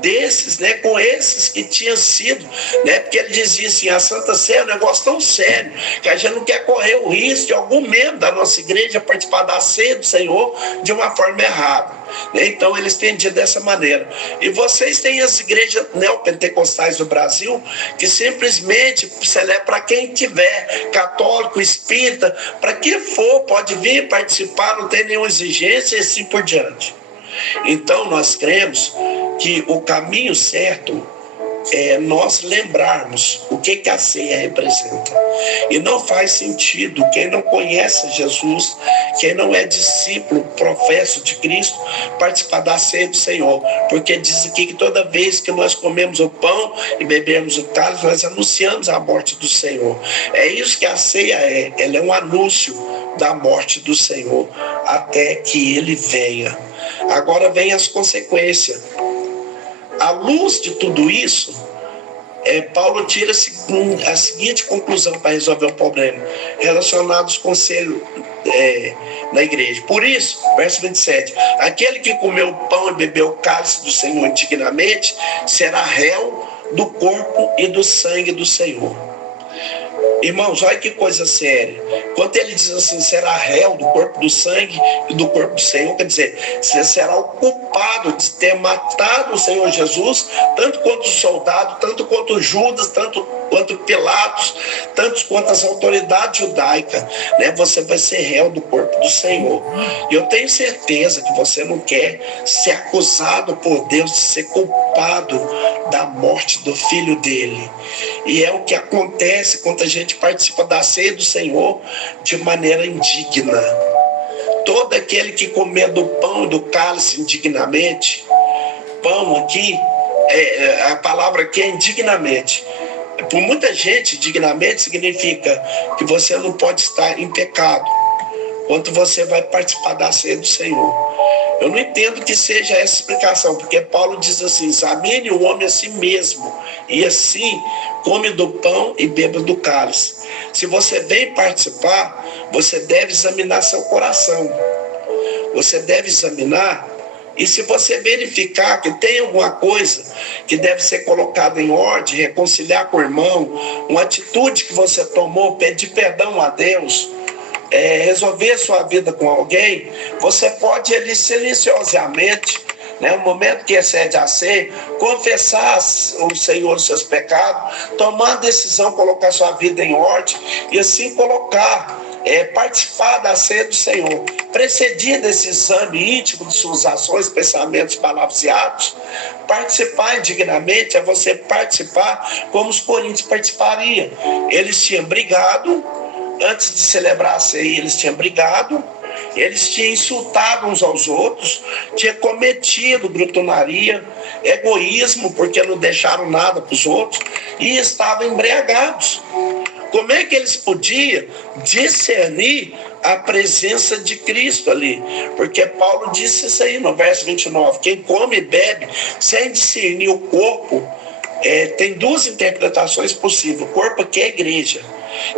desses, né, com esses que tinham sido, né, porque ele dizia assim, a Santa Ceia é um negócio tão sério que a gente não quer correr o risco de algum membro da nossa igreja participar da ceia do Senhor de uma forma errada, né? Então eles entendiam dessa maneira. E vocês têm as igrejas neopentecostais do Brasil que simplesmente celebram para quem tiver, católico, espírita, para quem for, pode vir participar, não tem nenhuma exigência e assim por diante. Então nós cremos que o caminho certo é nós lembrarmos o que a ceia representa. E não faz sentido quem não conhece Jesus, quem não é discípulo, professo de Cristo, participar da ceia do Senhor. Porque diz aqui que toda vez que nós comemos o pão e bebemos o cálice, nós anunciamos a morte do Senhor. É isso que a ceia é. Ela é um anúncio da morte do Senhor até que ele venha. Agora vem as consequências. À luz de tudo isso, Paulo tira a seguinte conclusão para resolver o problema, relacionado aos conselhos na igreja. Por isso, verso 27, aquele que comeu o pão e bebeu o cálice do Senhor indignamente, será réu do corpo e do sangue do Senhor. Irmãos, olha que coisa séria. Quando ele diz assim, será réu do corpo do sangue e do corpo do Senhor, quer dizer, você será o culpado de ter matado o Senhor Jesus, tanto quanto o soldado, tanto quanto Judas, tanto quanto Pilatos, tanto quanto as autoridades judaicas, né? Você vai ser réu do corpo do Senhor. E eu tenho certeza que você não quer ser acusado por Deus de ser culpado da morte do filho dele. E é o que acontece quando a gente participa da ceia do Senhor de maneira indigna. Todo aquele que comer do pão e do cálice indignamente, pão aqui, a palavra aqui é indignamente. Por muita gente, dignamente significa que você não pode estar em pecado. quanto você vai participar da ceia do Senhor. Eu não entendo que seja essa explicação, porque Paulo diz assim: examine o homem a si mesmo, e assim come do pão e beba do cálice. Se você vem participar, você deve examinar seu coração. Você deve examinar, e se você verificar que tem alguma coisa que deve ser colocada em ordem, reconciliar com o irmão, uma atitude que você tomou, pedir perdão a Deus, resolver sua vida com alguém, você pode ali silenciosamente, no momento que excede a ceia, confessar ao Senhor os seus pecados, tomar a decisão, colocar sua vida em ordem e assim participar da ceia do Senhor, precedido desse exame íntimo de suas ações, pensamentos, palavras e atos. Participar indignamente é você participar como os coríntios participariam. Eles tinham brigado, antes de celebrar a ceia, eles tinham brigado, eles tinham insultado uns aos outros, tinham cometido glutonaria, egoísmo, porque não deixaram nada para os outros, e estavam embriagados. Como é que eles podiam discernir a presença de Cristo ali? Porque Paulo disse isso aí no verso 29, quem come e bebe sem discernir o corpo, tem duas interpretações possíveis. O corpo aqui é a igreja.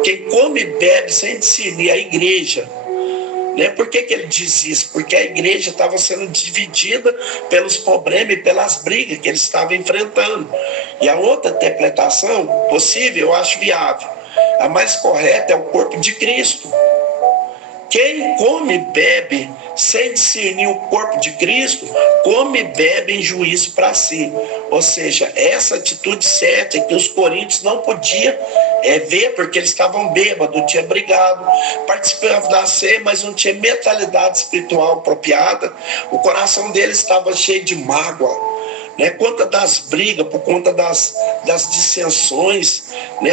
Quem come e bebe sem discernir a igreja. Por que ele diz isso? Porque a igreja estava sendo dividida pelos problemas e pelas brigas que eles estavam enfrentando. E a outra interpretação possível, eu acho viável. A mais correta é o corpo de Cristo. Quem come e bebe sem discernir o corpo de Cristo, come e bebe em juízo para si. Ou seja, essa atitude certa é que os coríntios não podiam ver, porque eles estavam bêbados, tinham brigado, participavam da ceia, mas não tinha mentalidade espiritual apropriada. O coração deles estava cheio de mágoa. Por conta das brigas, por conta das dissensões,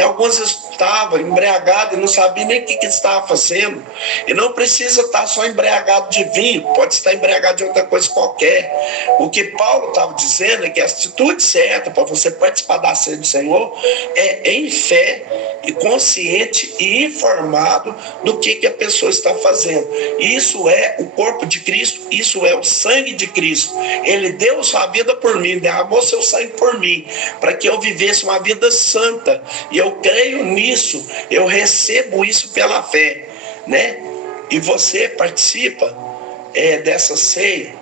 alguns estavam embriagados e não sabiam nem o que estavam fazendo. E não precisa estar só embriagado de vinho, pode estar embriagado de outra coisa qualquer. O que Paulo estava dizendo é que a atitude certa para você participar da ceia do Senhor é em fé e consciente e informado do que a pessoa está fazendo. Isso é o corpo de Cristo, isso é o sangue de Cristo. Ele deu sua vida por mim, derramou seu sangue por mim, para que eu vivesse uma vida santa. E eu creio nisso, eu recebo isso pela fé, E você participa dessa ceia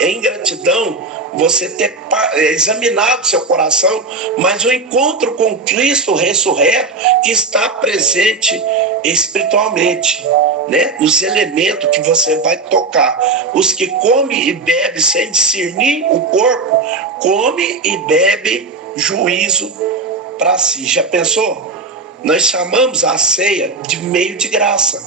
em gratidão, você ter examinado seu coração, mas o encontro com Cristo ressurreto que está presente espiritualmente, nos elementos que você vai tocar. Os que comem e bebem sem discernir o corpo, come e bebe juízo para si. Já pensou? Nós chamamos a ceia de meio de graça.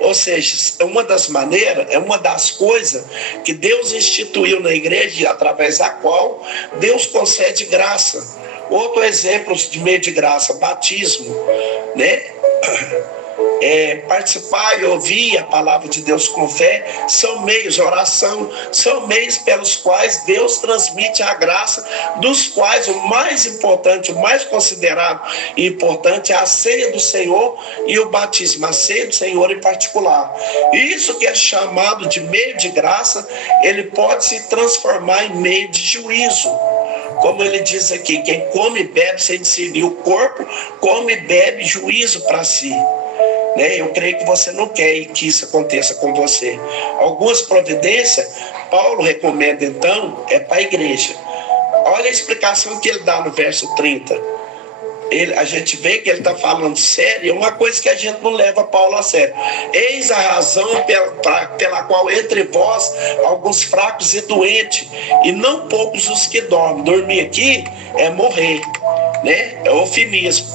Ou seja, é uma das maneiras, é uma das coisas que Deus instituiu na igreja, através da qual Deus concede graça. Outro exemplo de meio de graça, batismo, participar e ouvir a palavra de Deus com fé, são meios, oração, são meios pelos quais Deus transmite a graça, dos quais o mais importante, o mais considerado e importante é a ceia do Senhor e o batismo, a ceia do Senhor em particular. Isso que é chamado de meio de graça, ele pode se transformar em meio de juízo. Como ele diz aqui, quem come e bebe sem discernir o corpo, come e bebe juízo para si. Eu creio que você não quer que isso aconteça com você. Algumas providências, Paulo recomenda então, para a igreja. Olha a explicação que ele dá no verso 30. A gente vê que ele está falando sério, é uma coisa que a gente não leva Paulo a sério. Eis a razão pela qual entre vós alguns fracos e doentes, e não poucos os que dormem. Dormir aqui é morrer, é eufemismo.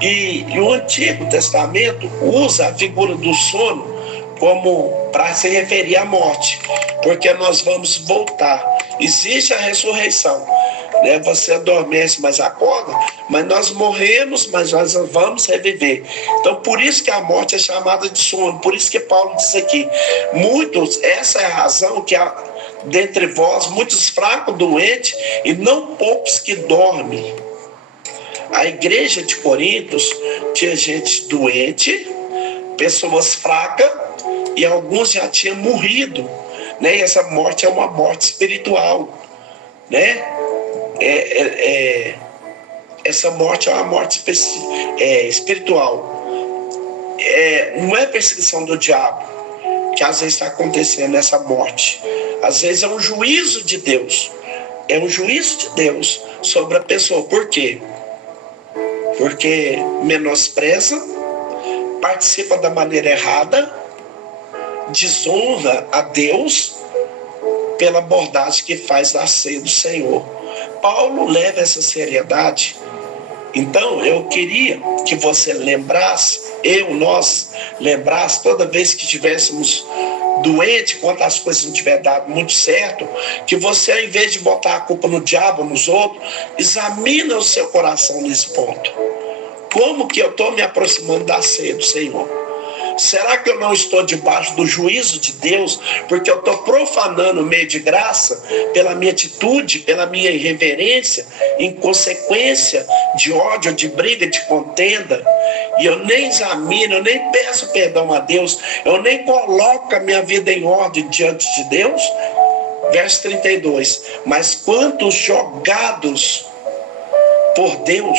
E o Antigo Testamento usa a figura do sono como para se referir à morte, porque nós vamos voltar. Existe a ressurreição, Você adormece, mas acorda, mas nós morremos, mas nós vamos reviver. Então, por isso que a morte é chamada de sono, por isso que Paulo diz aqui, essa é a razão que há dentre vós muitos fracos, doentes, e não poucos que dormem. A igreja de Corintos tinha gente doente, pessoas fracas e alguns já tinham morrido, né? E essa morte é uma morte espiritual, né? Essa morte é uma morte espiritual. Não é perseguição do diabo que às vezes está acontecendo essa morte. Às vezes é um juízo de Deus. É um juízo de Deus sobre a pessoa. Por quê? Porque menospreza, participa da maneira errada, desonra a Deus pela abordagem que faz da ceia do Senhor. Paulo leva essa seriedade. Então eu queria que você lembrasse, nós lembrasse, toda vez que estivéssemos doente, quando as coisas não tiverem dado muito certo, que você, ao invés de botar a culpa no diabo, nos outros, examina o seu coração nesse ponto. Como que eu estou me aproximando da ceia do Senhor? Será que eu não estou debaixo do juízo de Deus, porque eu estou profanando o meio de graça pela minha atitude, pela minha irreverência, em consequência de ódio, de briga, de contenda? E eu nem examino, eu nem peço perdão a Deus, eu nem coloco a minha vida em ordem diante de Deus? Verso 32. Mas quantos jogados por Deus,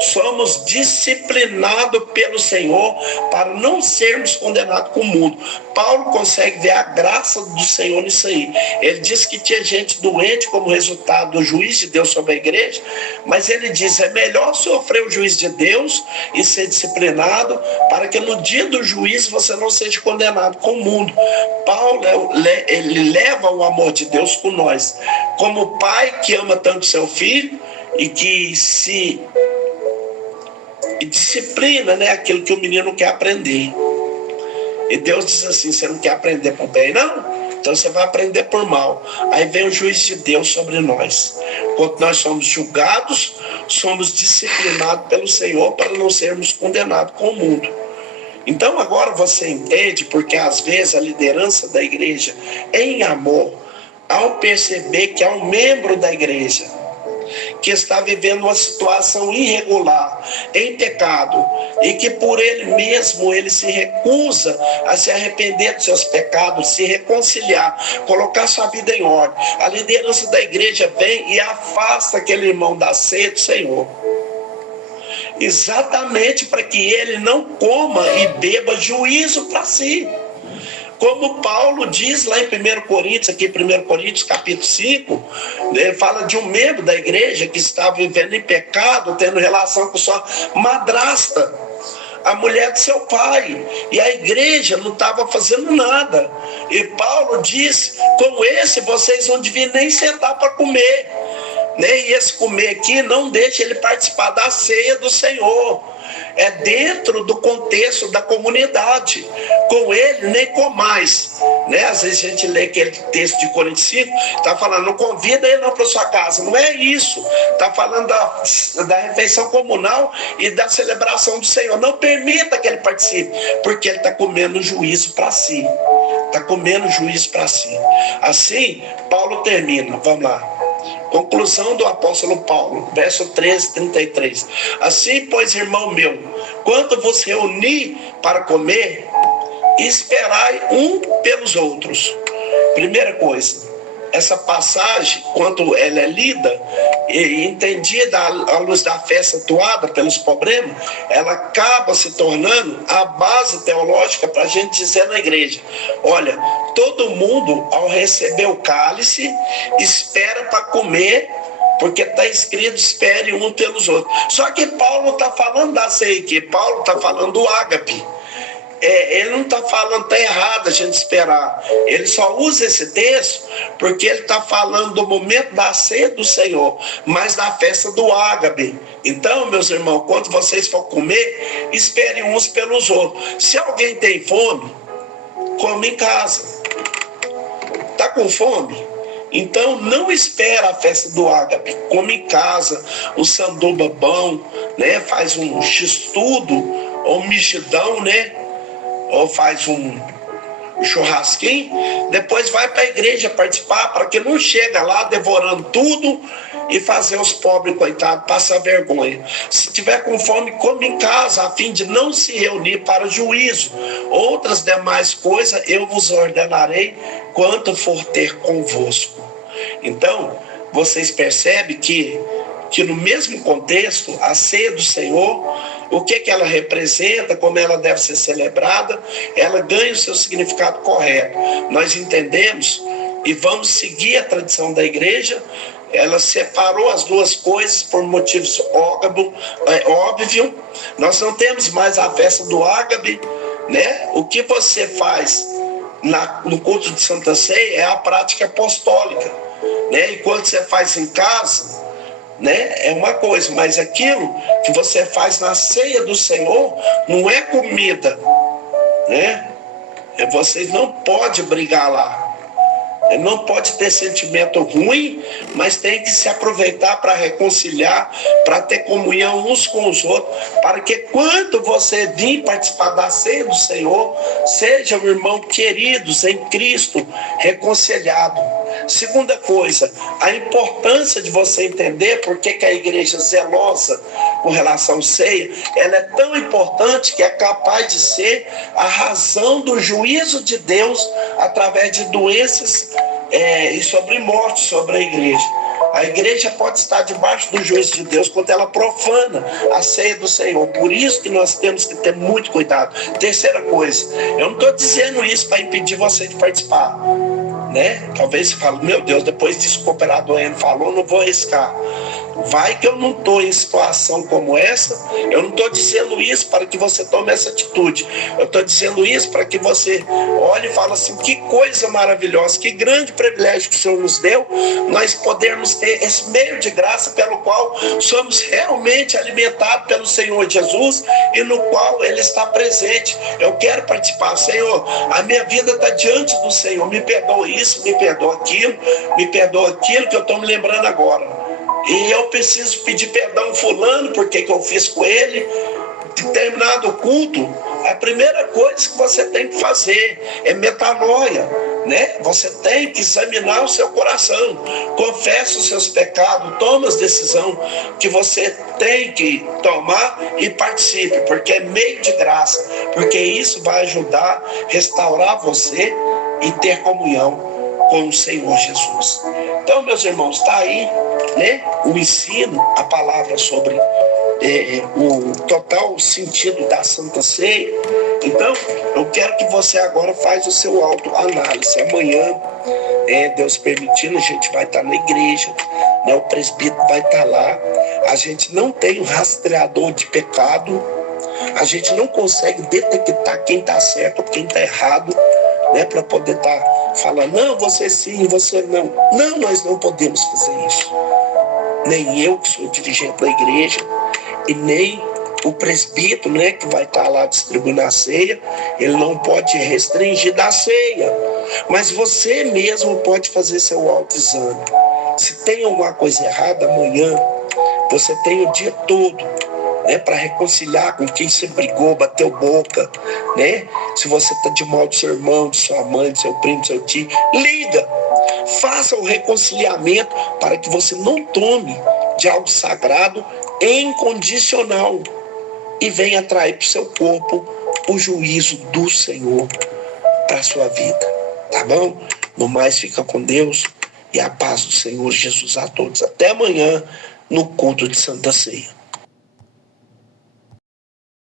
somos disciplinados pelo Senhor para não sermos condenados com o mundo. Paulo consegue ver a graça do Senhor nisso aí. Ele diz que tinha gente doente como resultado do juízo de Deus sobre a igreja, mas ele diz, é melhor sofrer o juízo de Deus e ser disciplinado para que no dia do juízo você não seja condenado com o mundo. Paulo, ele leva o amor de Deus com nós, como pai que ama tanto seu filho e que se disciplina, né, aquilo que o menino quer aprender. E Deus diz assim, você não quer aprender por bem, não? Então você vai aprender por mal. Aí vem o juízo de Deus sobre nós. Quando nós somos julgados, somos disciplinados pelo Senhor para não sermos condenados com o mundo. Então agora você entende porque às vezes a liderança da igreja, em amor, ao perceber que é um membro da igreja que está vivendo uma situação irregular, em pecado, e que por ele mesmo ele se recusa a se arrepender dos seus pecados, se reconciliar, colocar sua vida em ordem, a liderança da igreja vem e afasta aquele irmão da ceia do Senhor, exatamente para que ele não coma e beba juízo para si. Como Paulo diz lá em 1 Coríntios, aqui 1 Coríntios capítulo 5, ele fala de um membro da igreja que estava vivendo em pecado, tendo relação com sua madrasta, a mulher de seu pai, e a igreja não estava fazendo nada. E Paulo diz, com esse vocês não deviam nem sentar para comer, né? E esse comer aqui não deixa ele participar da ceia do Senhor. É dentro do contexto da comunidade. Com ele nem comais, né? Às vezes a gente lê aquele texto de Coríntios 5, está falando, não convida ele não para sua casa. Não é isso. Está falando da refeição comunal e da celebração do Senhor. Não permita que ele participe, porque ele está comendo juízo para si. Está comendo juízo para si. Assim, Paulo termina. Vamos lá. Conclusão do apóstolo Paulo, verso 13, 33. Assim, pois, irmão meu, quando vos reunir para comer, esperai um pelos outros. Primeira coisa, essa passagem, quando ela é lida e entendida à luz da fé atuada pelos problemas, ela acaba se tornando a base teológica para a gente dizer na igreja, olha, todo mundo ao receber o cálice espera para comer, porque está escrito, espere um pelos outros. Só que Paulo está falando da ceia aqui, Paulo está falando do ágape. Ele não está falando, está errado a gente esperar. Ele só usa esse texto porque ele está falando do momento da ceia do Senhor, mas da festa do ágape. Então, meus irmãos, quando vocês for comer, esperem uns pelos outros. Se alguém tem fome, come em casa. Está com fome? Então não espera a festa do ágape, come em casa, um sanduba bom, né? Faz um x-tudo, ou um mexidão, né? Ou faz o churrasquinho, depois vai para a igreja participar, para que não chega lá devorando tudo e fazer os pobres, coitados, passar vergonha. Se tiver com fome, come em casa, a fim de não se reunir para juízo. Outras demais coisas eu vos ordenarei quanto for ter convosco. Então, vocês percebem que no mesmo contexto, a ceia do Senhor, o que ela representa, como ela deve ser celebrada, ela ganha o seu significado correto. Nós entendemos e vamos seguir a tradição da igreja. Ela separou as duas coisas por motivos óbvios. Nós não temos mais a festa do ágape, né? O que você faz no culto de Santa Ceia é a prática apostólica, né? Enquanto você faz em casa, né, é uma coisa, mas aquilo que você faz na ceia do Senhor não é comida, né? Vocês não podem brigar lá. Não pode ter sentimento ruim, mas tem que se aproveitar para reconciliar, para ter comunhão uns com os outros, para que quando você vir participar da ceia do Senhor, sejam irmãos queridos em Cristo, reconciliados. Segunda coisa, a importância de você entender por que a igreja zelosa com relação à ceia, ela é tão importante que é capaz de ser a razão do juízo de Deus através de doenças e sobre morte sobre a igreja. A igreja pode estar debaixo do juízo de Deus quando ela profana a ceia do Senhor. Por isso que nós temos que ter muito cuidado. Terceira coisa, eu não estou dizendo isso para impedir você de participar, né? Talvez você fale, meu Deus, depois disso que o cooperador N falou, não vou arriscar. Vai que eu não estou em situação como essa. Eu não estou dizendo isso para que você tome essa atitude. Eu estou dizendo isso para que você olhe e fale assim, que coisa maravilhosa, que grande privilégio que o Senhor nos deu, nós podermos ter esse meio de graça pelo qual somos realmente alimentados pelo Senhor Jesus e no qual Ele está presente. Eu quero participar. Senhor, a minha vida está diante do Senhor. Me perdoa isso, me perdoa aquilo que eu estou me lembrando agora. E eu preciso pedir perdão ao fulano, porque que eu fiz com ele. Terminado o culto, a primeira coisa que você tem que fazer é metanoia, né? Você tem que examinar o seu coração, confessa os seus pecados, toma as decisões que você tem que tomar e participe, porque é meio de graça, porque isso vai ajudar a restaurar você e ter comunhão com o Senhor Jesus. Então, meus irmãos, está aí, né, o ensino, a palavra sobre o total sentido da Santa Ceia. Então, eu quero que você agora faça o seu autoanálise. Amanhã, Deus permitindo, a gente vai estar na igreja, né, o presbítero vai estar lá. A gente não tem um rastreador de pecado, a gente não consegue detectar quem está certo ou quem está errado, né, para poder estar falando, não, você sim, você não. Não, nós não podemos fazer isso. Nem eu, que sou dirigente da igreja, e nem o presbítero, né, que vai estar lá distribuindo a ceia, ele não pode restringir da ceia. Mas você mesmo pode fazer seu autoexame. Se tem alguma coisa errada, amanhã você tem o dia todo, né, para reconciliar com quem você brigou, bateu boca, né? Se você está de mal do seu irmão, de sua mãe, de seu primo, de seu tio, liga, faça o reconciliamento para que você não tome de algo sagrado incondicional e venha atrair para o seu corpo o juízo do Senhor para a sua vida, tá bom? No mais, fica com Deus e a paz do Senhor Jesus a todos. Até amanhã no culto de Santa Ceia.